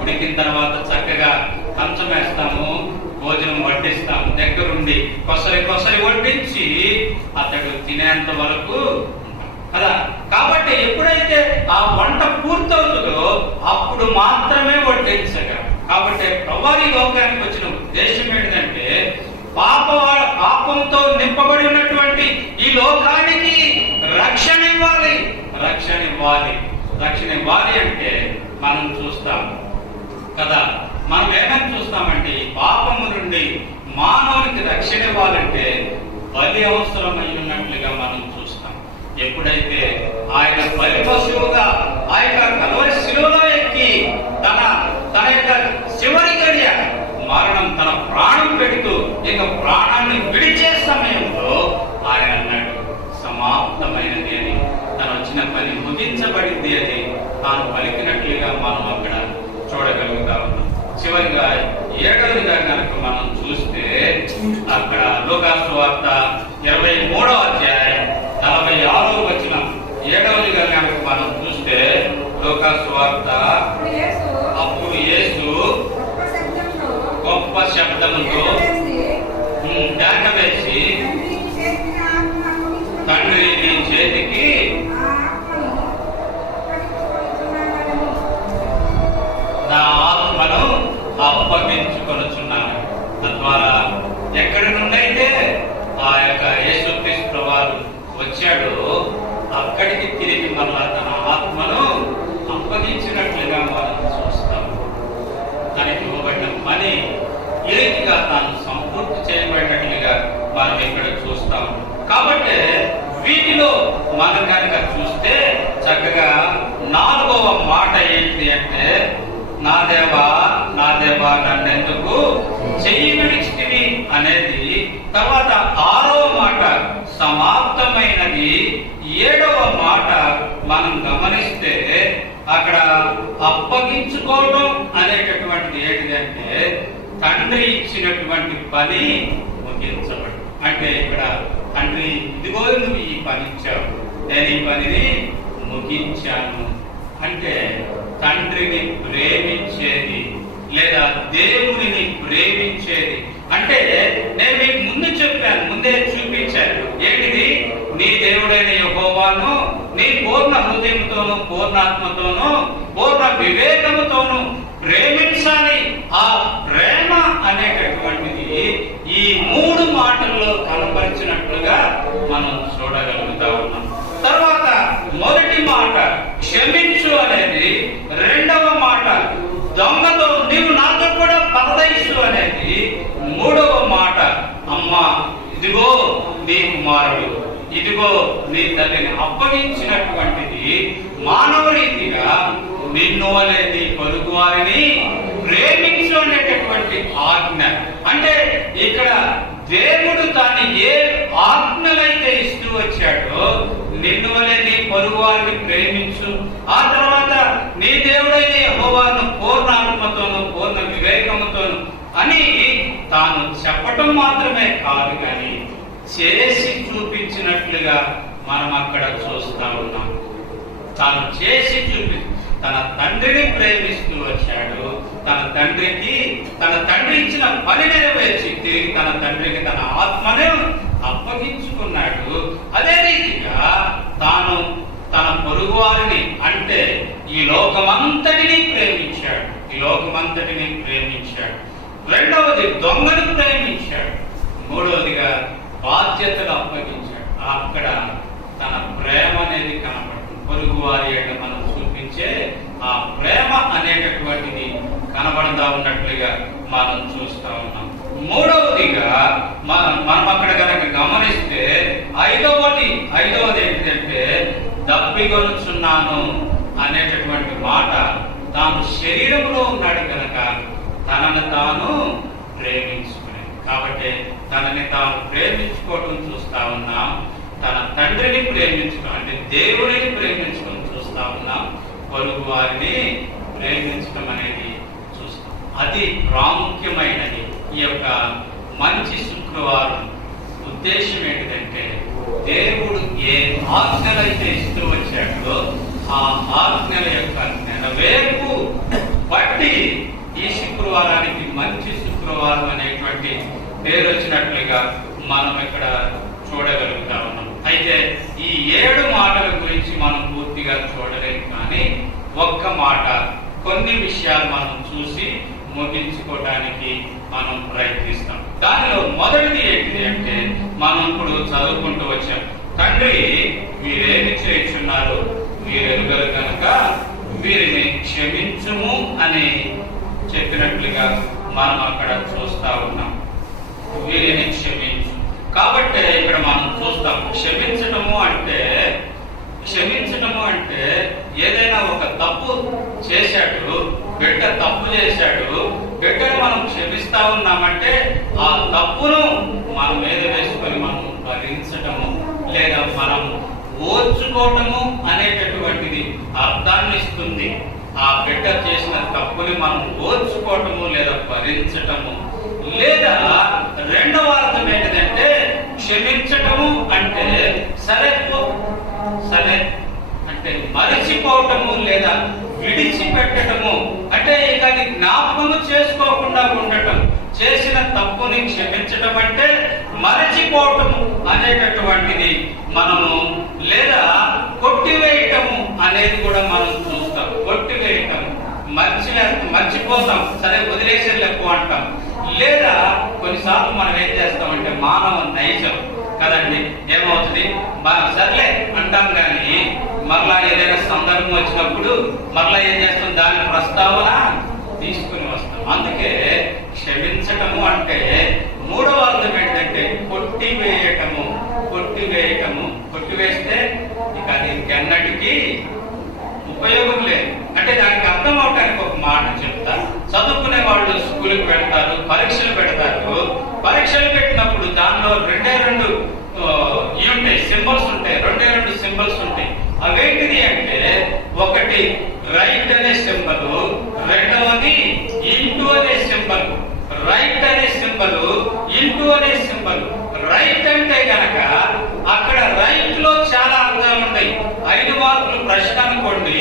ఉడికిన తర్వాత చక్కగా కంచం వేస్తాము, భోజనం వడ్డిస్తాము, దగ్గరుండి కొసరి వడ్డించి అతడు తినేంత వరకు కదా. కాబట్టి ఎప్పుడైతే ఆ వంట పూర్తవుతుందో అప్పుడు మాత్రమే వడ్డించగలం. కాబట్టి ప్రభువు లోకానికి వచ్చిన ఉద్దేశం ఏంటంటే పాపంతో నింపబడి ఉన్నటువంటి ఈ లోకానికి రక్షణ ఇవ్వాలి. రక్షణ ఇవ్వాలి అంటే మనం చూస్తాం కదా. మనం ఏమేమి చూస్తామంటే ఈ పాపము నుండి మానవునికి రక్షణ ఇవ్వాలంటే బలి అవసరమై ఉన్నట్లుగా మనం చూస్తాం. ఎప్పుడైతే ఆయన బలి పశువుగా ఆ యొక్క కల్వరి శిలువలో ఎక్కి తన యొక్క చివరి గడియ మరణం, తన ప్రాణం పెడుతూ ఇక ప్రాణాన్ని విడిచే సమయంలో ఆయన అన్నాడు సమాప్తమైనది అని, తను వచ్చిన పని ముగించబడింది అని తాను పలికినట్లుగా మనం అక్కడ చూడగలుగుతా ఉన్నాం. చివరిగా 7వదిగా కనుక మనం చూస్తే అక్కడ లూకాసు వార్త 23వ అధ్యాయం 46వ వచనం 7వదిగా కనుక మనం చూస్తే లూకాసు వార్త, అప్పుడు యేసు గొప్ప శబ్దముతో కేక వేసి, తండ్రి నీ చేతికి నా ఆత్మను అప్పగించుకొనుచున్నాను. తద్వారా ఎక్కడి నుండైతే ఆ యొక్క యేసుక్రీస్తు వారు వచ్చాడో అక్కడికి తిరిగి మళ్ళా తన ఆత్మను అప్పగించినట్లుగా మనం చూస్తాం. తనకి ఇవ్వబడిన పని ఈ రీతిగా తాను సంపూర్తి చేయబడినట్లుగా మనం ఇక్కడ చూస్తాం. కాబట్టి వీటిలో మనం కనుక చూస్తే చక్కగా 4వ మాట ఏంటి అంటే నా దేవా నన్నెందుకు చెయ్యి విడిచితివి అనేది. తర్వాత 6వ మాట సమాప్తమైనది. 7వ మాట మనం గమనిస్తే అక్కడ అప్పగించుకోవడం అనేటటువంటిది ఏంటిదంటే తండ్రి ఇచ్చినటువంటి పని ముగించబడు. అంటే ఇక్కడ తండ్రి ఇదిగో నువ్వు ఈ పని ఇచ్చావు, నేను ఈ పనిని ముగించాను అంటే తండ్రిని ప్రేమించేది లేదా దేవుడిని ప్రేమించేది. అంటే నేను మీకు ముందు చెప్పాను, ముందే చూపించాను. ఏంటిది? నీ దేవుడైన యెహోవాను నీ పూర్ణ హృదయంతోనూ, పూర్ణాత్మతోనూ, పూర్ణ వివేకముతోనూ ప్రేమించాలి. ఆ ప్రేమ అనేటటువంటిది ఈ 3 మాటల్లో కనపరిచినట్లుగా మనం చూడగలుగుతా ఉన్నాం. తర్వాత మొదటి మాట క్షమించు అనేది, 2వ మాట దొంగతో నీవు నాతో కూడా పరదైసు అనేది, 3వ మాట అమ్మా ఇదిగో నీ కుమారుడు, ఇదిగో నీ తల్లిని అప్పగించినటువంటిది మానవ రీతిగా నిన్ను వలె నీ పొరుగు వారిని ప్రేమించు అనేటటువంటి ఆజ్ఞ. అంటే ఇక్కడ దేవుడు తాను ఏ ఆజ్ఞలైతే ఇస్తూ వచ్చాడో నిన్ను వలె నీ పొరుగు వారిని ప్రేమించు, ఆ తర్వాత నీ దేవుడైన యెహోవాను పూర్ణ ఆత్మతోను పూర్ణ వివేకముతోను అని తాను చెప్పటం మాత్రమే కాదు కానీ చేసి చూపించినట్లుగా మనం అక్కడ చూస్తా ఉన్నాం. తాను చేసి తన తండ్రిని ప్రేమిస్తూ వచ్చాడు. తన తండ్రి ఇచ్చిన పని నెరవేర్చి తిరిగి తన తండ్రికి తన ఆత్మను అప్పగించుకున్నాడు. అదే రీతిగా తాను తన పొరుగు వారిని అంటే ఈ లోకమంతటిని ప్రేమించాడు. రెండవది దొంగను ప్రేమించాడు. మూడవదిగా బాధ్యతలు అప్పగించాడు. అక్కడ తన ప్రేమ అనేది కనపడుతుంది. పొరుగు వారి యొక్క మనం చూపించే ఆ ప్రేమ అనేటటువంటిది కనబడతా ఉన్నట్లుగా మనం చూస్తా ఉన్నాం. మూడవదిగా మనం అక్కడ కనుక గమనిస్తే ఐదవది ఏంటంటే దప్పికొనుచున్నాను అనేటటువంటి మాట. తాను శరీరంలో ఉన్నాడు కనుక తనను తాను ప్రేమించుకునేది. కాబట్టి తనని తాను ప్రేమించుకోవటం చూస్తా ఉన్నాం. తన తండ్రిని ప్రేమించుకోవడం అంటే దేవుడిని ప్రేమించుకొని చూస్తా ఉన్నాం. పొరుగు వారిని ప్రేమించడం అనేది చూస్తాం. అది ప్రాముఖ్యమైనది. ఈ యొక్క మంచి శుక్రవారం ఉద్దేశం ఏంటిదంటే దేవుడు ఏ ఆజ్ఞలైతే ఇస్తూ వచ్చాడో ఆ ఆజ్ఞల యొక్క నెరవేర్పు బట్టి ఈ శుక్రవారానికి మంచి శుక్రవారం అనేటువంటి పేరు వచ్చినట్లుగా మనం ఇక్కడ చూడగలుగుతా ఉన్నాం. అయితే ఈ 7 మాటల గురించి మనం పూర్తిగా చూడలేము, కానీ ఒక్క మాట కొన్ని విషయాలు మనం చూసి ముగించుకోవడానికి మనం ప్రయత్నిస్తాం. దానిలో మొదటిది ఏంటి అంటే మనం ఇప్పుడు చదువుకుంటూ వచ్చాం. తండ్రి మీరేమి చేయుచున్నారో మీరెరుగరు కనుక వీరిని క్షమించుము అని చెప్పినట్లుగా మనం అక్కడ చూస్తా ఉన్నాం. వీరిని క్షమించు. కాబట్టి ఇక్కడ మనం చూస్తాం క్షమించటము అంటే ఏదైనా ఒక తప్పు చేశాడు, బిడ్డ తప్పు చేశాడు, బిడ్డను మనం క్షమిస్తా ఉన్నామంటే ఆ తప్పును మన మీద వేసుకొని మనం భరించటము లేదా మనం ఓర్చుకోవటము అనేటటువంటిది అర్థాన్ని ఇస్తుంది. ఆ బిడ్డ చేసిన తప్పుని మనం ఓర్చుకోవటము లేదా భరించటము. లేదా రెండవ అర్థం ఏంటంటే క్షమించటము అంటే సరే అంటే మరిచిపోవటము లేదా విడిచిపెట్టటము అంటే ఇక జ్ఞాపకము చేసుకోకుండా ఉండటం. చేసిన తప్పుని క్షమించటం అంటే మరచిపోవటము అనేటటువంటిది మనము, లేదా కొట్టివేయటము అనేది కూడా మనం చూస్తాం. కొట్టివేయటం మర్చిపోతాం, సరే వదిలేసేలేకు అంటాం. లేదా కొన్నిసార్లు మనం ఏం చేస్తామంటే మానవ నైజం కదండి, ఏమవుతుంది సర్లే అంటాం, కానీ మరలా ఏదైనా సందర్భం వచ్చినప్పుడు మరలా ఏం చేస్తాం, దాని ప్రస్తావన తీసుకుని వస్తాం. అందుకే క్షమించటము అంటే మూడవ అర్థం ఏంటంటే కొట్టివేస్తే ఇక అది ఇంకెన్నటికీ ఉపయోగం లేదు. అంటే దానికి అర్థం అవటానికి ఒక మాట చెప్తారు. చదువుకునే వాళ్ళు స్కూల్కి వెళ్తారు, పరీక్షలు పెడతారు. పరీక్షలు పెట్టినప్పుడు దానిలో రెండే రెండు సింబల్స్ ఉంటాయి. అవేంటిది అంటే ఒకటి రైట్ అనే సింబల్, రెండవది ఇంటూ అనే సింబల్. రైట్ అనే సింబల్, ఇంటూ అనే సింబల్. రైట్ అంటే గనక అక్కడ రైట్ లో చాలా అర్థాలు ఉంటాయి. 5 మార్కులు ప్రశ్న అనుకోండి,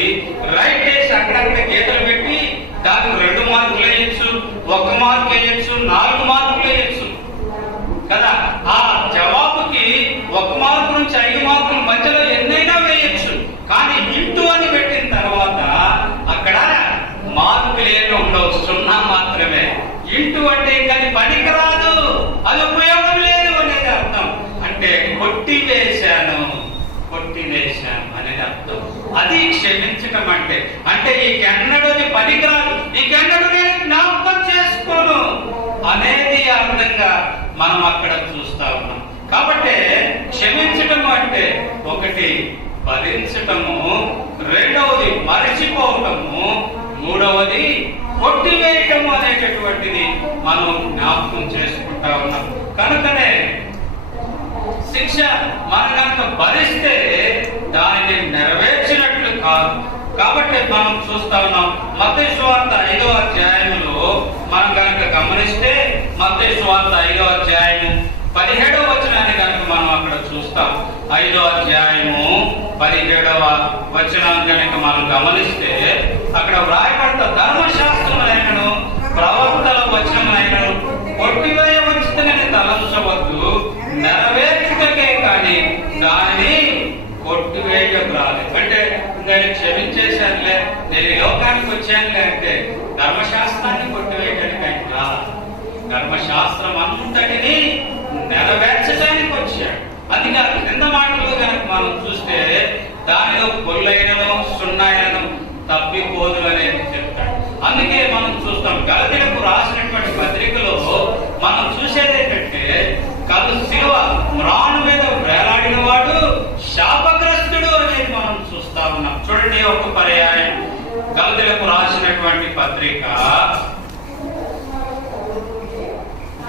రైట్ వేసి అక్కడక్కడ గీతలు పెట్టి దానికి 2 మార్కులు వేయచ్చు, 1 మార్కు వేయచ్చు, 4 మార్కులు వేయచ్చు కదా. ఆ జవాబుకి 1 మార్కు నుంచి 5 మార్కుల మధ్యలో ఎన్నైనా వేయచ్చు. కానీ ఇంటూ అని పెట్టిన తర్వాత అక్కడ మార్కులు ఏమి ఉండవు, 0 మాత్రమే. ఇంటూ అంటే కానీ పనికిరాదు, అది ఉపయోగం లేదు అనేది అర్థం. అంటే కొట్టివేశాను అనేది అర్థం. అది క్షమించటం అంటే ఈకెన్నడూ పనికిరాదు, ఈకెన్నడూ నేను జ్ఞాపకం చేసుకోను అనేది అర్థంగా మనం అక్కడ చూస్తా ఉన్నాం. కాబట్టి క్షమించటము అంటే ఒకటి భరించటము, రెండవది మరిచిపోవటము, మూడవది కొట్టివేయటము అనేటటువంటిది మనం జ్ఞాపకం చేసుకుంటా ఉన్నాం. కనుకనే శిక్ష మన కనుక భరిస్తే దానిని నెరవేర్చినట్లు కాదు. కాబట్టి మనం చూస్తా ఉన్నాం మత్తయి సువార్త 5వ అధ్యాయంలో మనం కనుక గమనిస్తే మత్తయి సువార్త 5వ అధ్యాయము 17వ వచనాన్ని కనుక మనం అక్కడ చూస్తాం. 5వ అధ్యాయము 17వ వచనం కనుక మనం గమనిస్తే అక్కడ వ్రాయబడ్డ ధర్మశాస్త్రమునైనను ప్రవక్తల వచనమునైనను కొట్టివేయవచ్చునని తలంచవద్దు, నెరవేర్చుటకే కానీ దానిని కొట్టివేయరాలేదు. అంటే నేను క్షమించేశానులే, నేను లోకానికి వచ్చానులే అంటే ధర్మశాస్త్రాన్ని కొట్టివేయడానికి ఆయన రాలా. ధర్మశాస్త్రం అంతటిని నెరవేర్చడానికి వచ్చాడు. అందుకే ఆ క్రింద మాటలు కనుక మనం చూస్తే దానిలో పొల్లైనను సున్నాయనను తప్పిపోదు అనేది చెప్తాడు. అందుకే మనం చూస్తాం గలతీయులకు రాసినటువంటి పత్రికలో మనం చూసేది ఏంటంటే శిలువ మ్రాను మీద వేలాడిన వాడు శాపగ్రస్తుడు అనేది మనం చూస్తా ఉన్నాం. చూడండి ఒక పర్యాయం గలతీయులకు రాసినటువంటి పత్రిక,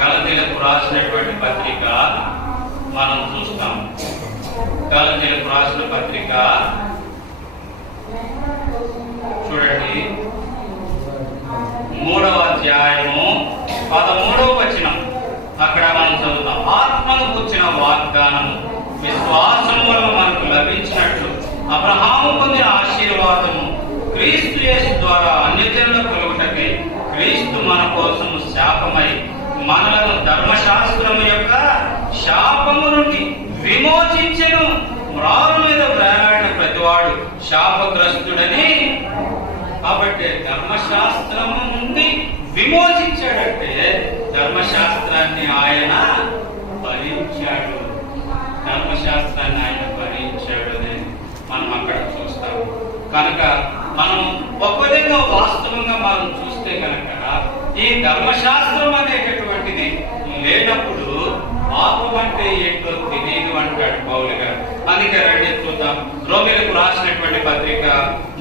గలతీయులకు రాసినటువంటి పత్రిక మనం చూస్తాం. గలతీయులకు రాసిన పత్రిక చూడండి 3వ అధ్యాయము 13వ వచనం. అక్కడ మనం చదువుతాం, ఆత్మను కూర్చిన వాగ్దానము విశ్వాసం వల్ల మనకు లభించినట్లు అబ్రహాము పొందిన ఆశీర్వాదము క్రీస్తు యేసు ద్వారా అన్యజనులకు కలుగుటకై క్రీస్తు మన కోసం శాపమై మనలను ధర్మశాస్త్రము యొక్క శాపము నుండి విమోచించెను. మ్రాను మీద వేలాడిన ప్రతివాడు శాపగ్రస్తుడని. కాబట్టి ధర్మశాస్త్రము నుండి విమోచించాడంటే ధర్మశాస్త్రాన్ని ఆయన భరించాడు. ధర్మశాస్త్రాన్ని ఆయన భరించాడు అనేది మనం అక్కడ చూస్తాం. కనుక మనం ఒక విధంగా వాస్తవంగా మనం చూస్తే కనుక ఈ ధర్మశాస్త్రం అనేటటువంటిది లేనప్పుడు పాపం అంటే ఏంటో తెలియదు అంటాడు పౌలు గారు. అందుకే రండి చూద్దాం. రోమీయులకు రాసినటువంటి పత్రిక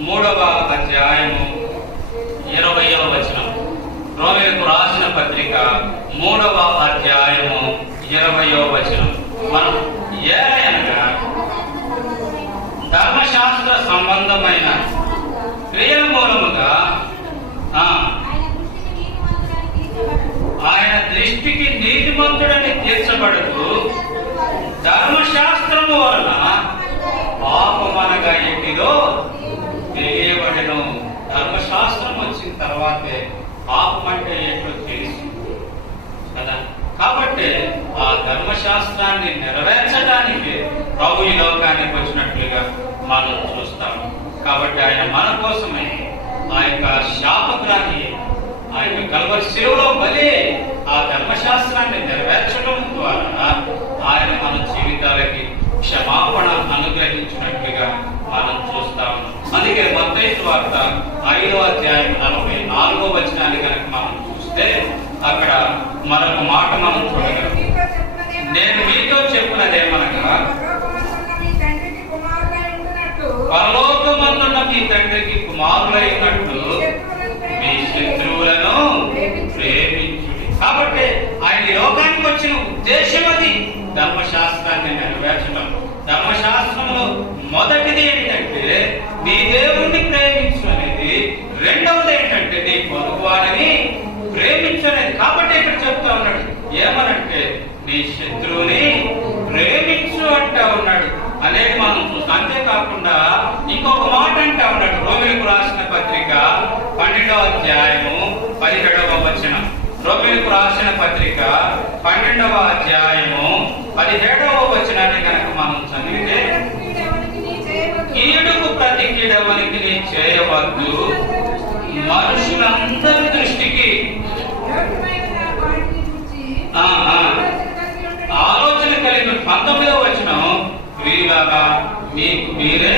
3వ అధ్యాయము 20వ వచనం. రోమీయులకు రాసిన పత్రిక 3వ అధ్యాయము 20వ వచనం. మనం ఏలయనగా ధర్మశాస్త్ర సంబంధమైన క్రియల మూలముగా ఆయన దృష్టికి నీతిమంతుడని తీర్చబడుతూ ధర్మశాస్త్రము వలన పాపమనగా ఏంటిదో తెలియబడెను. ధర్మశాస్త్రం వచ్చిన తర్వాతే పాపం అంటే ఏంటో తెలుసు కదా. కాబట్టి ఆ ధర్మశాస్త్రాన్ని నెరవేర్చడానికి ప్రభు ఈ లోకానికి వచ్చినట్లుగా మనం చూస్తాము. కాబట్టి ఆయన మన కోసమే ఆ యొక్క శాపగ్రాహి ఆ యొక్క కల్వరి శిలువలో బలి ఆ ధర్మశాస్త్రాన్ని నెరవేర్చడం ద్వారా ఆయన మన జీవితాలకి క్షమాపణ అనుగ్రహించినట్లుగా మనం చూస్తాము. అందుకే మత్తయి సువార్త 5వ అధ్యాయం 44వ వచనాన్ని కనుక మనం చూస్తే అక్కడ మరొక మాట మనం చూడగలం. నేను మీతో చెప్పినదేమనగా పరలోకమందున్న మీ తండ్రికి కుమారులై ఉన్నట్లు మీ శత్రువులను ప్రేమించుడి. కాబట్టి ఆయన లోకానికి వచ్చిన ఉద్దేశం అది ధర్మశాస్త్రాన్ని నెరవేర్చడం. ధర్మశాస్త్రంలో మొదటిది ఏంటంటే నీ దేవుణ్ణి ప్రేమించు అనేది, రెండవది ఏంటంటే నీ పొరుగువారిని ప్రేమించు అనేది. కాబట్టి ఇక్కడ చెప్తా ఉన్నాడు ఏమనంటే నీ శత్రువుని ప్రేమించు అంటా ఉన్నాడు అనేది మనం చూస్తాం. అంతేకాకుండా ఇంకొక మాట అంటా ఉన్నాడు రోమీయులకు రాసిన పత్రిక 12వ అధ్యాయము 17వ వచనం. రోమీయులకు రాసిన పత్రిక 12వ అధ్యాయము 17వ వచనాన్ని కనుక మనం చదివితే కీడుకు ప్రతి కీడవనికి నీ చేయవద్దు, మనుషులందరి దృష్టికి ఆలోచన కలిగిన 19వ వచనం వీలాగా మీకు మీరే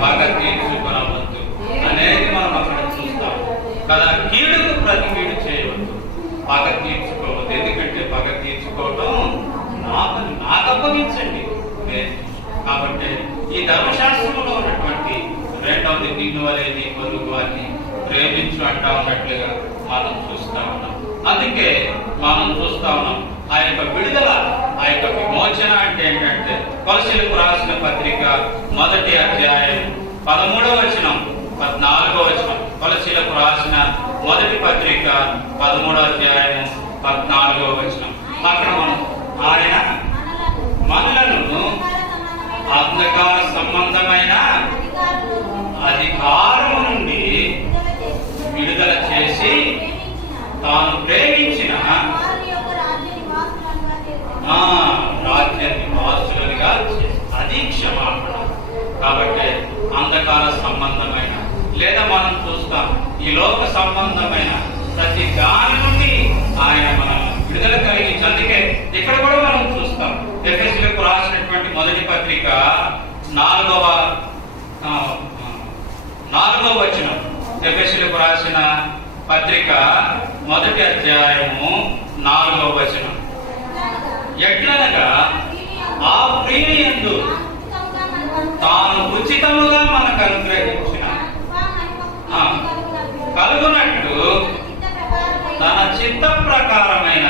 బాగా తీర్చుకోవద్దు అనేది మనం అక్కడ చూస్తాం కదా. కీడుకు ప్రతి కీడు చేయవద్దు, పగ తీర్చుకోవద్దు. ఎందుకంటే పగ తీర్చుకోవటం నాకు అప్పగించండి. కాబట్టి ఈ ధర్మశాస్త్రంలో ఉన్నటువంటి రెండవది నిన్ను వలె నీ పొరుగు వారిని ప్రేమించు అంటా ఉన్నట్లుగా మనం చూస్తా ఉన్నాం. అందుకే మనం చూస్తా ఉన్నాం ఆ యొక్క విడుదల, ఆ యొక్క విమోచన అంటే ఏంటంటే కొలసీలకు రాసిన పత్రిక 1వ అధ్యాయం 13వ వచనం, 14వ వచనం. కొలసీలకు రాసిన మొదటి పత్రిక 13వ అధ్యాయం 14వ వచనం. అక్కడ ఆయన మనలను అంధకార సంబంధమైన అధికారము నుండి విడుదల చేసి తాను ప్రేమించిన రాజ్య నివాసులుగా అది క్షమాపణ. కాబట్టి అంధకార సంబంధమైన లేదా మనం చూస్తాం ఈ లోక సంబంధమైన ప్రతి దాని నుండి ఆయన మనల్ని విడుదల కలిగించి, అందుకే ఇక్కడ కూడా మనం చూస్తాం ఎఫెసీయులకు రాసినటువంటి మొదటి పత్రిక 4వ వచనం. ఎఫెసీయులకు రాసిన పత్రిక మొదటి అధ్యాయము 4వ వచనం. ఎట్లనగా ఆ ప్రియుని యందు తాను ఉచితముగా మనకు అనుగ్రహించిన కలుగునట్లు తన చిత్త ప్రకారమైన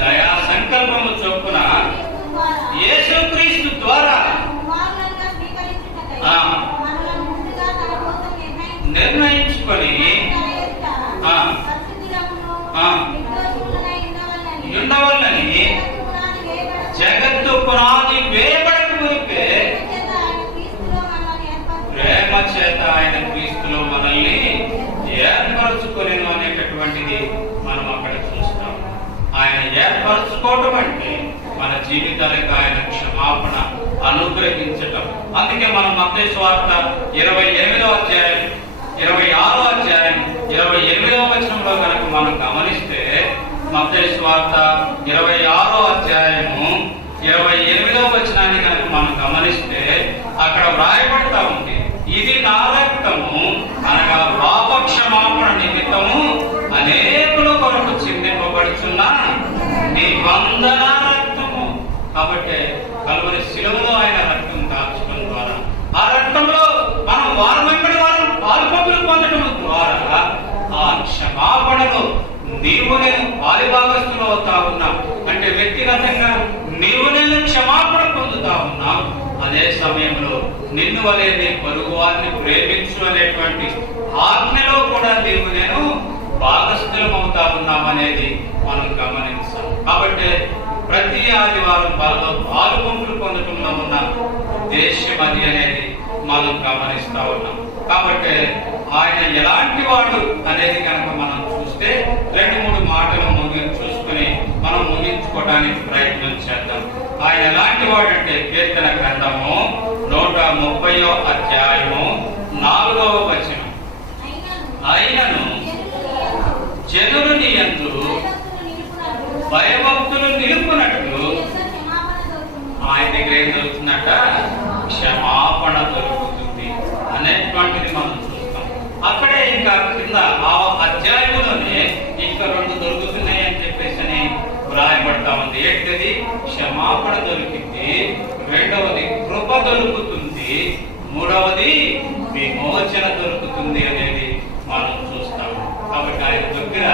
దయా సంకల్పము చొప్పున యేసుక్రీస్తు ద్వారా నిర్ణయించుకొని ఉండవల్లని జగత్తు పునాది వేయబడక మునిపే ప్రేమ చేత ఆయన క్రీస్తులో మనల్ని ఏర్పరచుకొని అనేటటువంటిది మనం అక్కడ చూస్తాం. ఆయన ఏర్పరచుకోవటం అంటే మన జీవితాలకు ఆయన క్షమాపణ అనుగ్రహించటం. అందుకే మనం మత్తయి సువార్త 28వ అధ్యాయం 26వ అధ్యాయం 28వ వచనంలో కనుక మనం గమనిస్తే, మత్తయి సువార్త 26వ అధ్యాయము 28వ వచనాన్ని కనుక మనం గమనిస్తే అక్కడ వ్రాయబడతా ఉంది, ఇది నా రక్తము అనగా పాప క్షమాపణ నిమిత్తము అనేకుల కొరకు చిందింపబడుచున్న నిబంధన రక్తము. కాబట్టి కలువరి శిలువలో ఆయన రక్తం కాల్చడం ద్వారా, ఆ రక్తంలో మనం వారం వెంబడి వారం పాల్పొందులు పొందడం ద్వారా ఆ క్షమాపణలో నీవు నేను పాలిభాగస్తులు అవుతా ఉన్నాం. అంటే వ్యక్తిగతంగా నీవు నేను క్షమాపణ పొందుతా ఉన్నాం. అదే సమయంలో నిన్ను వలె నీ పొరుగు వారిని ప్రేమించు అనేటువంటి ఆజ్ఞలో కూడా నీవు నేను భాగస్థులం అవుతా ఉన్నాం అనేది మనం గమనించాం. కాబట్టి ప్రతి ఆదివారం వాళ్ళలో పాలుపొంపులు పొందటంలో ఉన్న ఉద్దేశ్యం అది అనేది మనం గమనిస్తా ఉన్నాం. కాబట్టి ఆయన ఎలాంటి వాడు అనేది కనుక మనం చూస్తే 2-3 మాటలు చూసుకుని మనం ముగించుకోవడానికి ప్రయత్నం చేద్దాం. ఆయన ఎలాంటి వాడంటే కీర్తన గ్రంథము 130వ అధ్యాయము 4వ వచనం. ఆయనను జనులు నీ యందు భయభక్తులు నిలుపునట్లు ఆయన దగ్గర ఏం దొరుకుతుందట, క్షమాపణ దొరుకుతుంది అనేటువంటిది మనం చూస్తాం. అక్కడే ఇంకా కింద ఆ అధ్యాయంలోనే ఇంకా 2 దొరుకుతున్నాయి అని చెప్పేసి వ్రాయబడతా ఉంది. ఏంటిది? క్షమాపణ దొరికింది, 2వది కృప దొరుకుతుంది, 3వది విమోచన దొరుకుతుంది అనేది మనం చూస్తాం. కాబట్టి ఆయన దగ్గర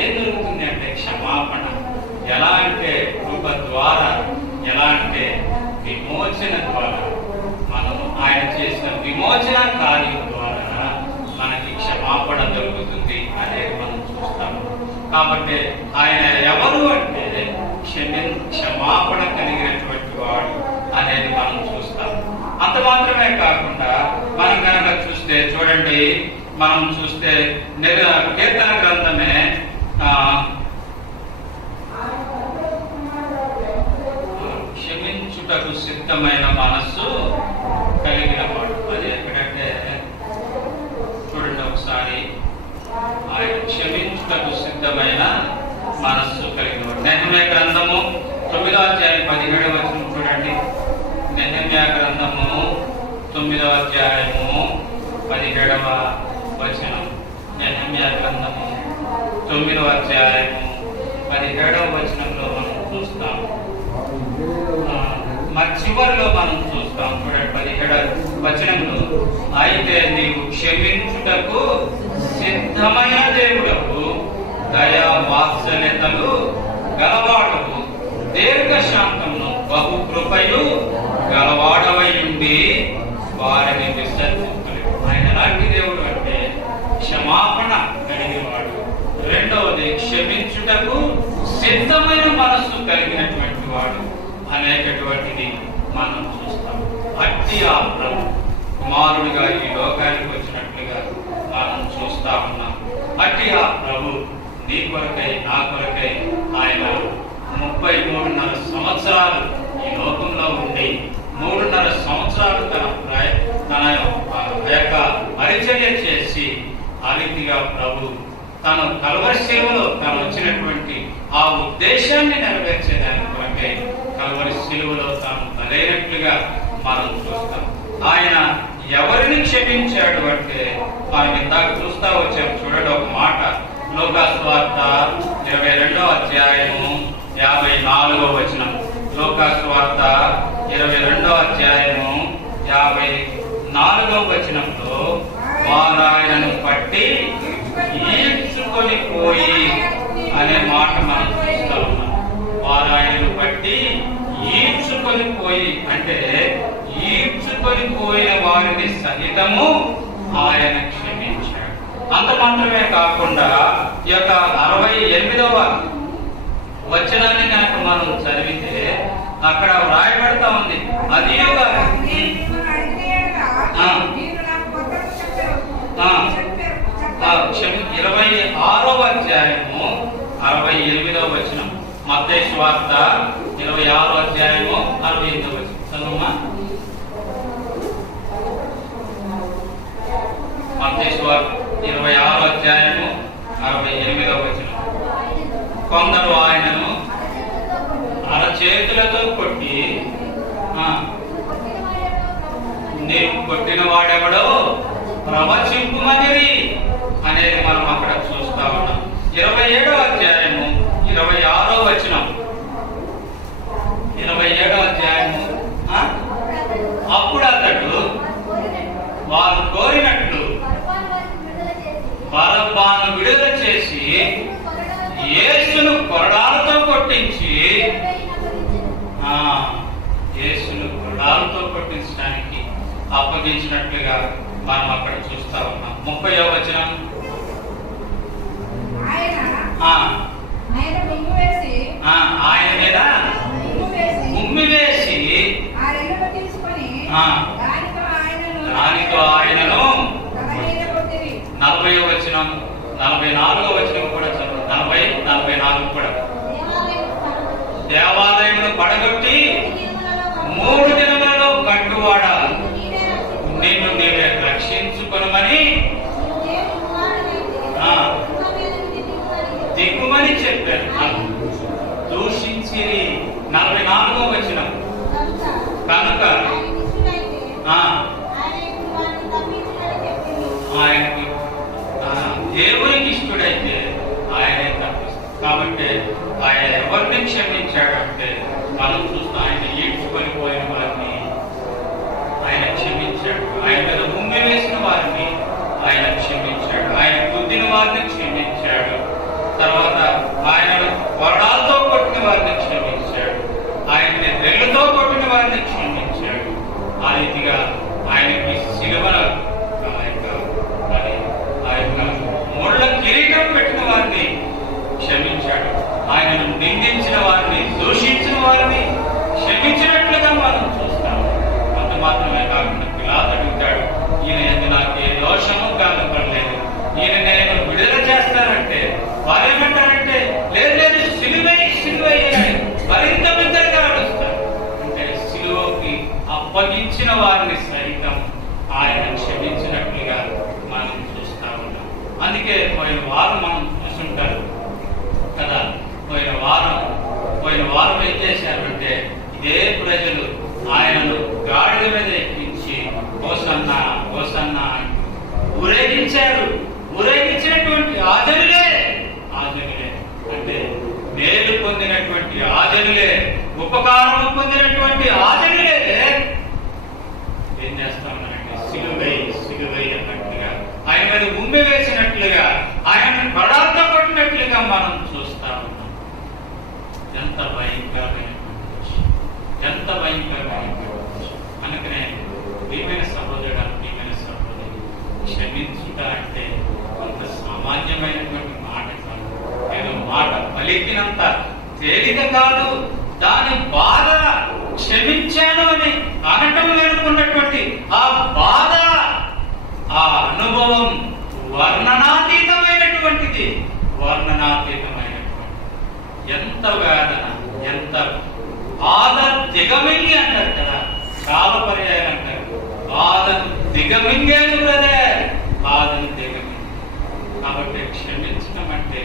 ఏం దొరుకుతుంది అంటే క్షమాపణ. ఎలా అంటే కృప ద్వారా, ఎలా అంటే విమోచన ద్వారా. మనం ఆయన చేసిన విమోచన కార్యం ద్వారా మనకి క్షమాపణ దొరుకుతుంది అనేది మనం చూస్తాము. కాబట్టి ఆయన ఎవరు అంటే క్షమాపణ కలిగినటువంటి వాడు అనేది మనం చూస్తాం. అంత మాత్రమే కాకుండా మనం కనుక చూస్తే చూడండి, మనం చూస్తే కీర్తన గ్రంథమే క్షమించుటకు సిద్ధమైన మనస్సు కలిగిన వాడు. అది ఎక్కడంటే చూడండి ఒకసారి, ఆయన క్షమించుటకు సిద్ధమైన మనస్సు కలిగిన వాడు. నెహెమ్యా గ్రంథము 9వ అధ్యాయం 17వ వచనం చూడండి. నెహెమ్యా గ్రంథము 9వ అధ్యాయము 17వ వచనం. నెహెమ్యా గ్రంథము 9వ అధ్యాయము 17వ వచనంలో మనం చూస్తాం. చివరిలో మనం చూస్తాం చూడండి 17వ వచనంలో, అయితే నీవు క్షమించుటకు సిద్ధమైన దేవుడవు, దయా వాత్సల్యతలు గలవాడవు, దీర్ఘశాంతమును బహు కృపయు గలవాడవై ఉండి వారిని విసర్జించలేవు. ఆయన క్షమాపణ కలిగినవాడు. రెండవది క్షమించుటకు సిద్ధమైన మనస్సు కలిగినటువంటి వాడు అనేటటువంటిది మనం చూస్తాం. అట్టి ఆ ప్రభు కుమారుడిగా ఈ లోకానికి వచ్చినట్లుగా మనం చూస్తా ఉన్నాం. అట్టి ఆ ప్రభు నీ కొరకై నా కొరకై ఆయన 33.5 సంవత్సరాలు ఈ లోకంలో ఉండి 3.5 సంవత్సరాలు తన యొక్క పరిచర్య చేసి ఆ రీతిగా ప్రభు తను కల్వరి శిలువలో తను వచ్చినటువంటి ఆ ఉద్దేశాన్ని నెరవేర్చేదాని కొరకై కల్వరి శిలువలో తాను బలైనట్లుగా మనం చూస్తాం. ఆయన ఎవరిని క్షమించాడు అంటే మనం ఇందాక చూస్తా వచ్చాం. చూడండి ఒక మాట, లూకాసు వార్త 22వ అధ్యాయము 54వ వచనం. లూకాసు వార్త 22వ అధ్యాయము 54వ వచనంలో వారు ఆయనను పట్టి ఈడ్చుకొని పోయి అనే మాట మనం చూస్తా ఉన్నాం. వారు ఆయనను పట్టి ఈడ్చుకొని పోయి అంటే ఈడ్చుకొని పోయిన వారిని సహితము ఆయన క్షమించాడు. అంత మాత్రమే కాకుండా ఈ యొక్క 68వ వచనాన్ని కనుక మనం చదివితే అక్కడ వ్రాయబడతా ఉంది. అది 26వ అధ్యాయము 68వ వచనం. మత్తయి సువార్త 26వ అధ్యాయము 68వ వచనం చదువుమా. మత్తయి సువార్త 26వ అధ్యాయము 68వ వచనం. కొందరు ఆయనను అరచేతులతో కొట్టి నీవు కొట్టిన వాడెవడో ప్రవచింపుమనిరి అనేది మనం అక్కడ చూస్తా ఉన్నాం. 27వ అధ్యాయము 26వ వచనం. 27వ అధ్యాయము అప్పుడు అతడు వారు కోరినట్లు బరబ్బను విడుదల చేసి యేసును కొరడాలతో కొట్టించి యేసును కొరడాలతో కొట్టించడానికి అప్పగించినట్లుగా మనం అక్కడ చూస్తా ఉన్నాం. 30వ వచనం. ఆయన మీద ఉమ్మి వేసి దానితో ఆయనను 40వ వచనం 44వ వచనం కూడా చదువు. 40, 44 కూడా. దేవాలయమును పడగొట్టి 3 దినములలో కట్టువాడా నిన్ను నీవే రక్షించుకొనుమని దిగుమని చెప్పారు. దూషించిరి. 44వ వచనం. కనుక ఆయనకు దేవునికి ఇష్టడైతే ఆయనే తప్పిస్తాడు. కాబట్టి ఆయన ఎవరిని క్షమించాడు అంటే మనం చూస్తాం. ఆయన ఈడ్చుకొని పోయిన వారిని ఆయన క్షమించాడు. ఆయన మీద ఉమ్మి వేసిన వారిని ఆయన క్షమించాడు. ఆయన గుద్దిన వారిని క్షమించాడు. తర్వాత ఆయనను కొరడాలతో కొట్టిన వారిని క్షమించాడు. ఆయన్ని రెల్లుతో కొట్టిన వారిని క్షమించాడు. ఆ రీతిగా ఆయనకి సిలువల ముళ్ళ కిరీటం పెట్టిన వారిని క్షమించాడు. ఆయనను నిందించిన వారిని దూషించిన వారిని క్షమించినట్లుగా మనం చూస్తాం. అంత మాత్రమే కాకుండా పిలాతు అడుగుతాడు, ఈయన ఎందుకు నాకు ఏ దోషము కనపడలేదు, ఈయన నేను విడుదల చేస్తానంటే వారు ఏమంటారంటే లేదు లేదు సిలువై సిలువై మరింత బిగ్గరగా అడుగుతారు. అంటే సిలువకి అప్పగించిన వారిని సైతం ఆయన క్షమించినట్లుగా మనం చూస్తా ఉన్నాం. అందుకే పోయిన వారం మనం చూసుంటారు కదా. పోయిన వారం ఏం చేశారంటే ఇదే ప్రజలు ఆయనను గాడిద మీద ఎక్కించి హోసన్నా హోసన్నా ఊరేగించారు. ఊరేగించినటువంటి ఆజనులే అంటే మేలు పొందినటువంటి ఆజనులే, ఉపకారం పొందినటువంటి ఆజనులే ఏం చేస్తా ఉన్నారంటే సిలువై అన్నట్లుగా ఆయన మీద ఉమ్మి వేసినట్లుగా ఆయనను కొరడాలతో కొట్టినట్లుగా మనం చూస్తా ఉన్నాం. ఎంత భయంకరమైనటువంటి విషయం, ఎంత భయంకరమైనటువంటి విషయం. అందుకనే ప్రియమైన సహోదరుడు, ప్రియమైన సహోదరి, క్షమించుట అంటే కొంత కాదు, దాని బాధ క్షమించాను అని అనటం లేనుకున్నటువంటి ఆ బాధ, ఆ అనుభవం వర్ణనాతీతమైనటువంటిది. ఎంత వేదన, ఎంత బాధ దిగమింగి అంటారు కదా, చాలా పర్యాయాలు అంటారు. బాధను దిగమింగేది బ్రదర్, బాధను దిగమింగి. కాబట్టి క్షమించడం అంటే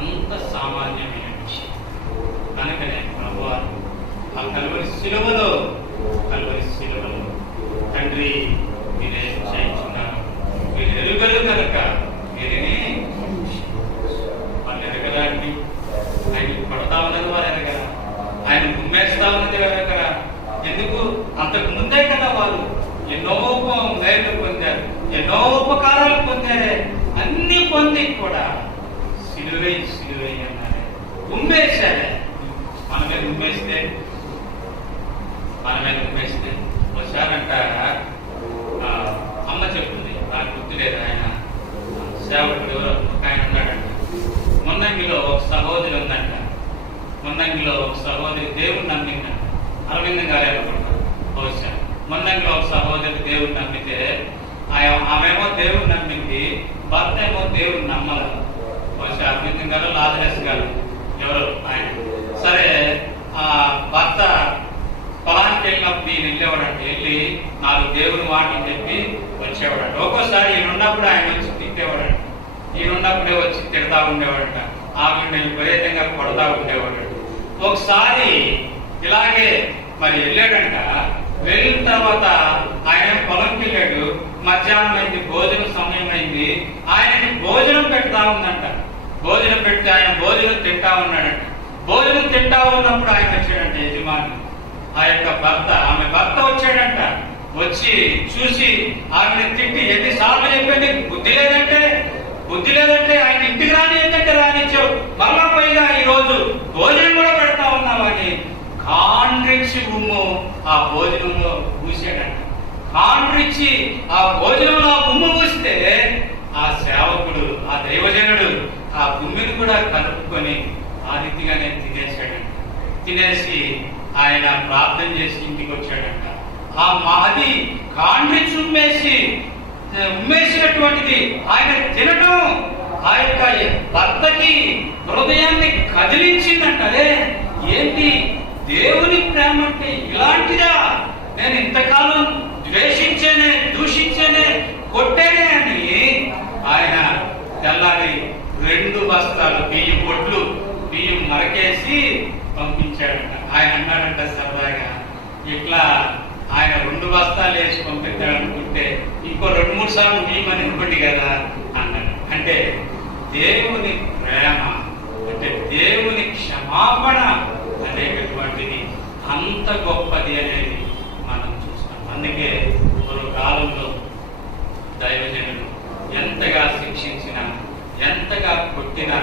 అంత సామాన్యమైన విషయం. కనుకనే ప్రభువారు ఆ కలువరి శిలువలో తండ్రి మీరే చేయించున్నారు, మీరు ఎరుగలు కనుక మీరేనే వాళ్ళు ఎరగడానికి. ఆయన కొడతా ఉన్నది వారు ఎరగరా, ఆయన గుమ్మేస్తా ఉన్నది ఎరగరా. ఎందుకు? అంతకు ముందే కదా వాళ్ళు ఎన్నో మేలు పొందారు, ఎన్నో ఉపకారాలు పొందారే. అన్ని పొంది కూడా సిలువై అన్నారే, ఉమ్మేశారే. మన మీద ఉమ్మేస్తే వచ్చారంట. అమ్మ చెప్తుంది, నాకు గుర్తులేదు, ఆయన సేవకుడు ఎవరో ఒక ఆయన ఉన్నాడంట. మున్నంగిలో ఒక సహోదరి ఉందంట. మున్నంగిలో ఒక సహోదరి దేవుడు నమ్మిందంట. అరవిందం గారు అనుకుంటారు బహుశా. మున్నంగిలో ఒక సహోదరి దేవుడు నమ్మితే ఆమెమో దేవుడు నమ్మింది, భర్త ఏమో దేవుడు నమ్మదు. బహుశా అరవిందం గారు లాజరస్ గారు ఎవరు ఆయన. సరే, ఆ భర్త పొలానికి వెళ్ళినప్పుడు ఈయన వెళ్ళేవాడంట. వెళ్ళి 4 దేవుడి మాటలు చెప్పి వచ్చేవాడంట. ఒక్కోసారి ఈయనున్నప్పుడు ఆయన వచ్చి తిట్టేవాడంట, ఈయనున్నప్పుడే వచ్చి తిడతా ఉండేవాడంట. ఆమెను విపరీతంగా కొడతా ఉండేవాడంట. ఒకసారి ఇలాగే మరి వెళ్ళాడంట. వెళ్ళిన తర్వాత ఆయన పొలంకి వెళ్ళాడు. మధ్యాహ్నం అయింది, భోజనం సమయం అయింది. ఆయనకి భోజనం పెడతా ఉందంట. భోజనం పెడితే ఆయన భోజనం తింటా ఉన్నాడంట. భోజనం తింటా ఉన్నప్పుడు ఆయన వచ్చాడంట యజమాని, ఆ యొక్క భర్త, ఆమె భర్త వచ్చాడంట. వచ్చి చూసి ఆమెను తిట్టి, ఎన్నిసార్లు చెప్పండి బుద్ధి లేదంటే ఆయన ఇంటికి రాని ఏంటంటే రానిచ్చావు, మళ్ళా పైగా ఈ రోజు భోజనం కూడా పెడతా ఉన్నావని కాండ్రిచ్చి గుమ్ము ఆ భోజనంలో పూసాడంట. కాండ్రిచ్చి ఆ భోజనంలో గుమ్ము పూస్తే ఆ సేవకుడు, ఆ దైవజనుడు ఆ గుమ్మిని కూడా కలుపుకొని ఆ రీతిగానే తినేశాడంట. తినేసి ఆయన ప్రార్థన చేసి ఇంటికి వచ్చాడంట. ఆ మాది కాండ్రిచ్చి ఉమ్మేసినటువంటిది ఆయన తినటం ఆ యొక్క భర్తకి హృదయాన్ని కదిలించిందంట. అదే ఏంటి దేవుని ప్రేమ అంటే ఇలాంటిదా? నేను ఇంతకాలం ద్వేషించేనే, దూషించేనే, కొట్టేనే అని ఆయన తెల్లారి 2 బస్తాలు బియ్యం మరకేసి పంపించాడంట. ఆయన అన్నాడంట సరదాగా, ఇట్లా ఆయన 2 బస్తాలు వేసి పంపించాడనుకుంటే ఇంకో 2-3 సార్లు బియ్యమని ఇవ్వండి కదా అన్నాడు. అంటే దేవుని ప్రేమ, అంటే దేవుని క్షమాపణ అనేటటువంటిది అంత గొప్పది అనేది మనం చూస్తాం. అందుకే ఒక కాలంలో దైవజనులు ఎంతగా శిక్షించినా, ఎంతగా కొట్టినా,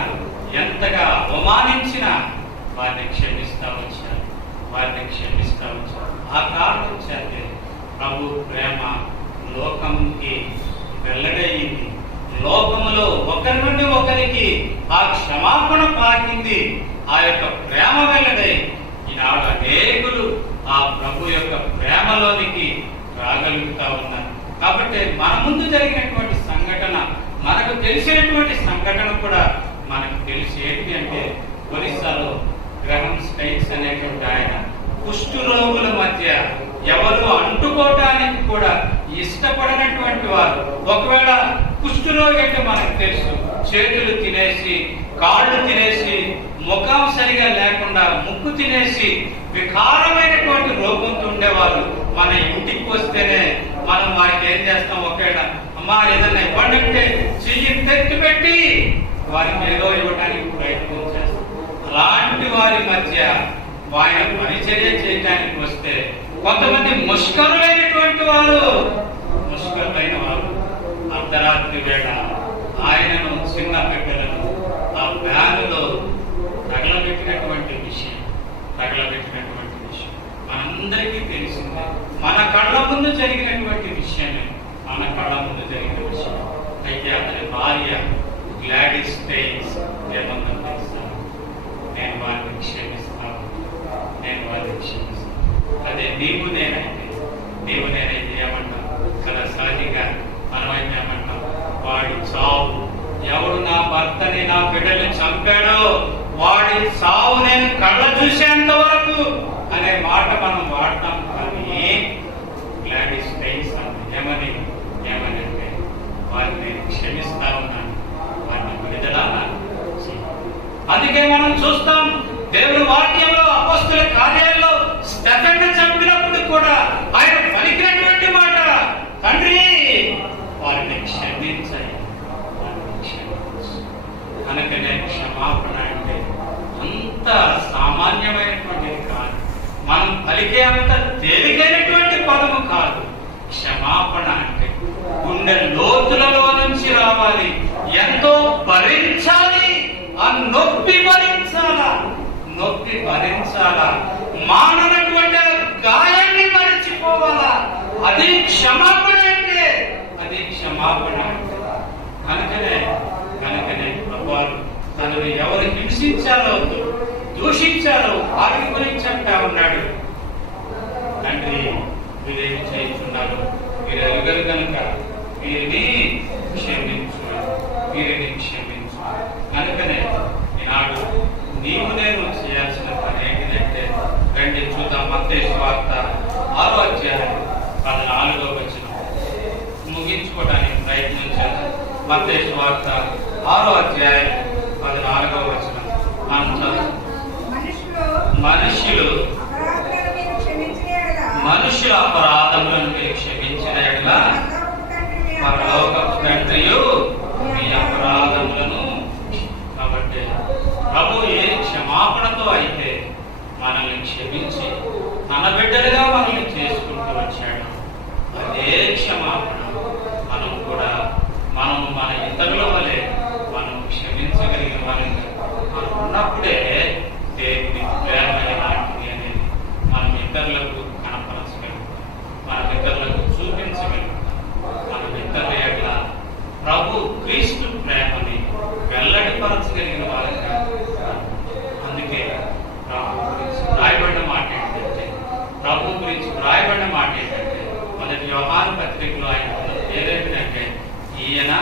ఎంతగా అవమానించినా వారిని క్షమిస్తా వచ్చారు. ఆ కారణం చేతే ప్రభు ప్రేమ లోకంకి వెల్లడయింది. లోకములో ఒకరి నుండి ఒకరికి ఆ క్షమాపణ పాకింది. ఆ యొక్క ప్రేమ వెల్లడై ఈనాడు అనేకులు ఆ ప్రభు యొక్క ప్రేమలోనికి రాగలుగుతా ఉన్నారు. కాబట్టి మన ముందు జరిగినటువంటి సంఘటన, మనకు తెలిసినటువంటి సంఘటన కూడా మనకు తెలిసి ఏంటి అంటే, ఒరిస్సాలో గ్రహం స్టైన్స్ అనేటువంటి ఆయన కుష్ఠరోగుల మధ్య ఎవరు అంటుకోవటానికి కూడా ఇష్టపడినటువంటి వారు. ఒకవేళ కుష్ఠరోగి అంటే మనకు తెలుసు, చేతులు తినేసి, కాళ్ళు తినేసి, ముఖం సరిగా లేకుండా ముక్కు తినేసి వికారమైనటువంటి రోగంతో ఉండేవాళ్ళు మన ఇంటికి వస్తేనే మనం వారికి ఏం చేస్తాం, ఒకవేళ అమ్మా ఏదైనా ఇవ్వండి అంటే చెయ్యి తెచ్చి పెట్టి వారికి ఏదో ఇవ్వడానికి ప్రయత్నం చేస్తాం. అలాంటి వారి మధ్య ఆయన పరిచర్య చేయడానికి వస్తే కొంతమంది ముష్కరులైన వారు అర్ధరాత్రి వేళ ఆయనను, చిన్న బిడ్డలను ఆ వ్యానులో తగలబెట్టినటువంటి విషయం మనందరికీ తెలిసిందే. మన కళ్ళ ముందు జరిగినటువంటి విషయమే, అయితే అతని భార్య గ్లాడిస్ స్టైన్స్ ఏమన్నా తెలుసా, నేను వారిని క్షమిస్తాను, అదే నీవు నేనైతే ఏమంటాం కదా, సహజంగా మనమైతే ఏమంటాం, వాడి చావు, ఎవడు నా భర్తని నా బిడ్డని చంపాడో వాడి చావు నేను కళ్ళ చూసేంత వరకు అనే మాట మనం వాడతాం. కానీ గ్లాడిస్ టైమ్స్ ఏమనంటే వారిని నేను క్షమిస్తా ఉన్నాను, వారిని విడుదల. అందుకే మనం చూస్తాం దేవుని వాక్యంలో అపోస్తలుల కార్యాల్లో స్టెఫెన్ను చంపినప్పుడు కూడా ఆయన పలికినటువంటి మాట, తండ్రి వారిని క్షమించాలి. కనుకనే క్షమాపణ అంటే అంత సామాన్యమైనటువంటిది కాదు, మనం పలికే అంత తేలికైనటువంటి పదము కాదు. క్షమాపణ అంటే గుండె లోతులలో నుంచి రావాలి, ఎంతో భరించాలి, ఆ నొప్పి భరించాలా, మాననటువంటి గాయాన్ని మరచిపోవాలా. అది క్షమాపణ అంటే, కనుకనే ప్రభువారు తనను ఎవరు హింసించాలో దూషించాలో వారి గురించి అంటా ఉన్నాడు, తండ్రి వీరేమి చేస్తున్నారు, మీరు ఎలుగలు కనుక వీరిని క్షమించు. కనుకనే ఈనాడు నీవు నేను చేయాల్సిన పని ఏంటిదంటే, రండి చూద్దాం. మత్తయి సువార్త 6వ అధ్యాయం 14వ వచనం ముగించుకోవడానికి ప్రయత్నం చేద్దాం. మత్తయి సువార్త 6వ అధ్యాయం 14వ వచనం మనం చదువు. మనుషుల అపరాధములను మీరు క్షమించిన యెడల పరలోకపు తండ్రియు మీ అపరాధములను. కాబట్టి ప్రభు ఏ క్షమాపణతో అయితే మనల్ని క్షమించి తన బిడ్డలుగా మనల్ని చేసుకుంటూ వచ్చాడు, అదే క్షమాపణ మనం మన ఇతరుల వలె మనం క్షమించగలిగిన వారిగా మనం ఉన్నప్పుడే దేవుని ప్రేమ ఎలాంటిది అనేది మనం ఇతరులకు కనపరచగలుగుతాం, మన ఇతరులకు చూపించగలుగుతాం. మన ఇతరుల యొక్క ప్రభు క్రీస్తు ప్రేమని వెల్లడిపరచగలిగిన వారిగా. అందుకే ప్రభు గురించి వ్రాయబడిన మాట ఏంటంటే మొదటి యోహాను పత్రికలో ఆయన ఏదైతే ఈయన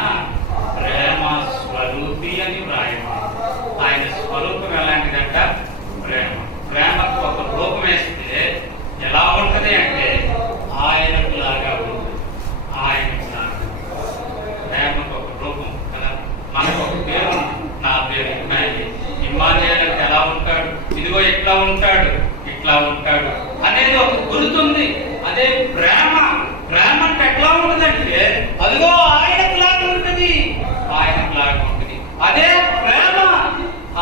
ప్రేమ స్వరూపి అని వ్రాయబడి, ఆయన స్వరూపం ఎలాంటిదంట, ప్రేమకు ఒక రూపం వేస్తే ఎలా ఉంటది అంటే ఆయనకు లాగా ఉంటుంది. ప్రేమకు ఒక రూపం కదా. మనకు ఒక పేరు, నా పేరు ఇమ్మానుయేలు అంటే ఎలా ఉంటాడు, ఇదిగో ఇట్లా ఉంటాడు అనేది ఒక గుర్తుంది. అదే ప్రేమ అంటే ఎట్లా ఉంటుందంటే అదిగో ఆయనకు లాగా ఉంటుంది. అదే ప్రేమ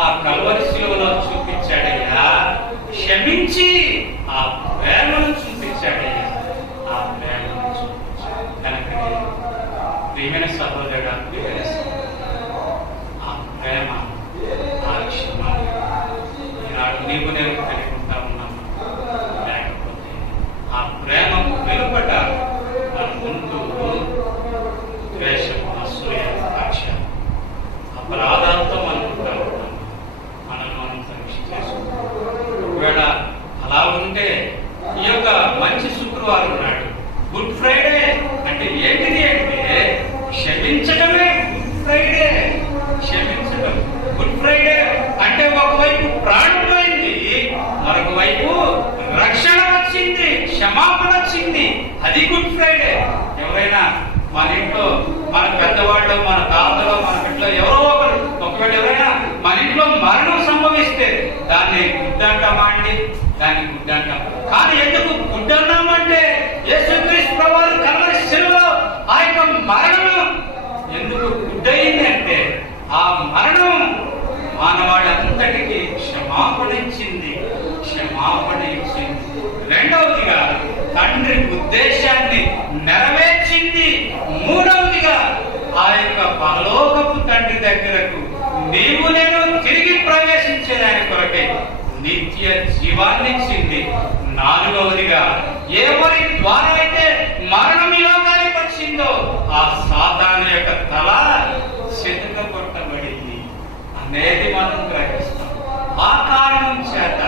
ఆ కల్వరి శిలువలో చూపించాడయ్యా, క్షమించి ఆ ప్రేమను చూపించాడయ్యా, కనుక ప్రియమైన సహోదరుడు, ఆ ప్రేమ, ఆ క్షమ ఈనాడు నీవు నేను కలిగి ఉంటా ఉన్నాము. లేకపోతే ఆ ప్రేమకు వెలుపట మన ముందు ద్వేషము, అసూయ, కక్ష, అపరాధాలతో మనం ఉంటా ఉన్నాము. మనం సమీక్ష చేసుకుంటాం. ఒకవేళ అలా ఉంటే ఈ యొక్క మంచి శుక్రవారం నాడు గుడ్ ఫ్రైడే అంటే ఏంటిది అంటే క్షమించడమే. గుడ్ ఫ్రైడే అంటే ఒకవైపు ప్రాణం పోయింది, మరొక వైపు రక్షణ వచ్చింది, క్షమాపణ వచ్చింది. అది గుడ్ ఫ్రైడే. ఎవరైనా మన ఇంట్లో, మన పెద్దవాళ్ళు, మన తాతలో, మన ఇంట్లో ఎవరో ఒకరు ఒకవేళ ఎవరైనా మన ఇంట్లో మరణం సంభవిస్తే దాన్ని గుడ్డంటామా అండి? దాన్ని గుడ్డంటాం. కానీ ఎందుకు గుడ్డన్నామంటే యేసుక్రీస్తు ప్రభువు కల్వరి శిలువలో ఆ యొక్క మరణం ఎందుకు గుడ్డయింది అంటే ఆ మరణం మానవాళంతటికి క్షమాపణ ఇచ్చింది. రెండవదిగా తండ్రి ఉద్దేశాన్ని నెరవేర్చింది. మూడవదిగా ఆ యొక్క పరలోకపు తండ్రి దగ్గరకు నీవు నేను తిరిగి ప్రవేశించేదాని కొరకై నిత్య జీవాన్ని ఇచ్చింది. నాలుగవదిగా ఎవరి ద్వారా అయితే మరణం ఈ లోకానికి వచ్చిందో ఆ సాతాను యొక్క తల చితక కొట్టబడింది అనేది మనం గ్రహిస్తాం. ఆ కారణం చేత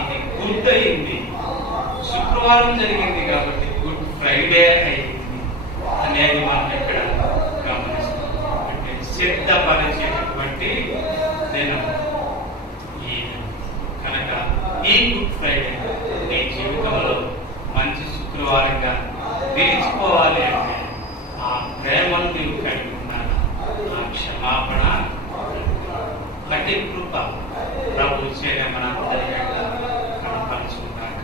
ఇది పూర్తయింది, శుక్రవారం జరిగింది కాబట్టి గుడ్ ఫ్రైడే అయింది అనేది మనం ఇక్కడ గమనిస్తాం. అంటే సిద్ధపరిచేటటువంటి దినం ఈ కనుక ఈ గుడ్ ఫ్రైడే నీ జీవితంలో మంచి శుక్రవారంగా నిలిచిపోవాలి అంటే ఆ ప్రేమను నీవు కలిగి ఉండాలి, ఆ క్షమాపణ అట్టి కృప ప్రభు చేయమని కనపరుచుకుంటాక.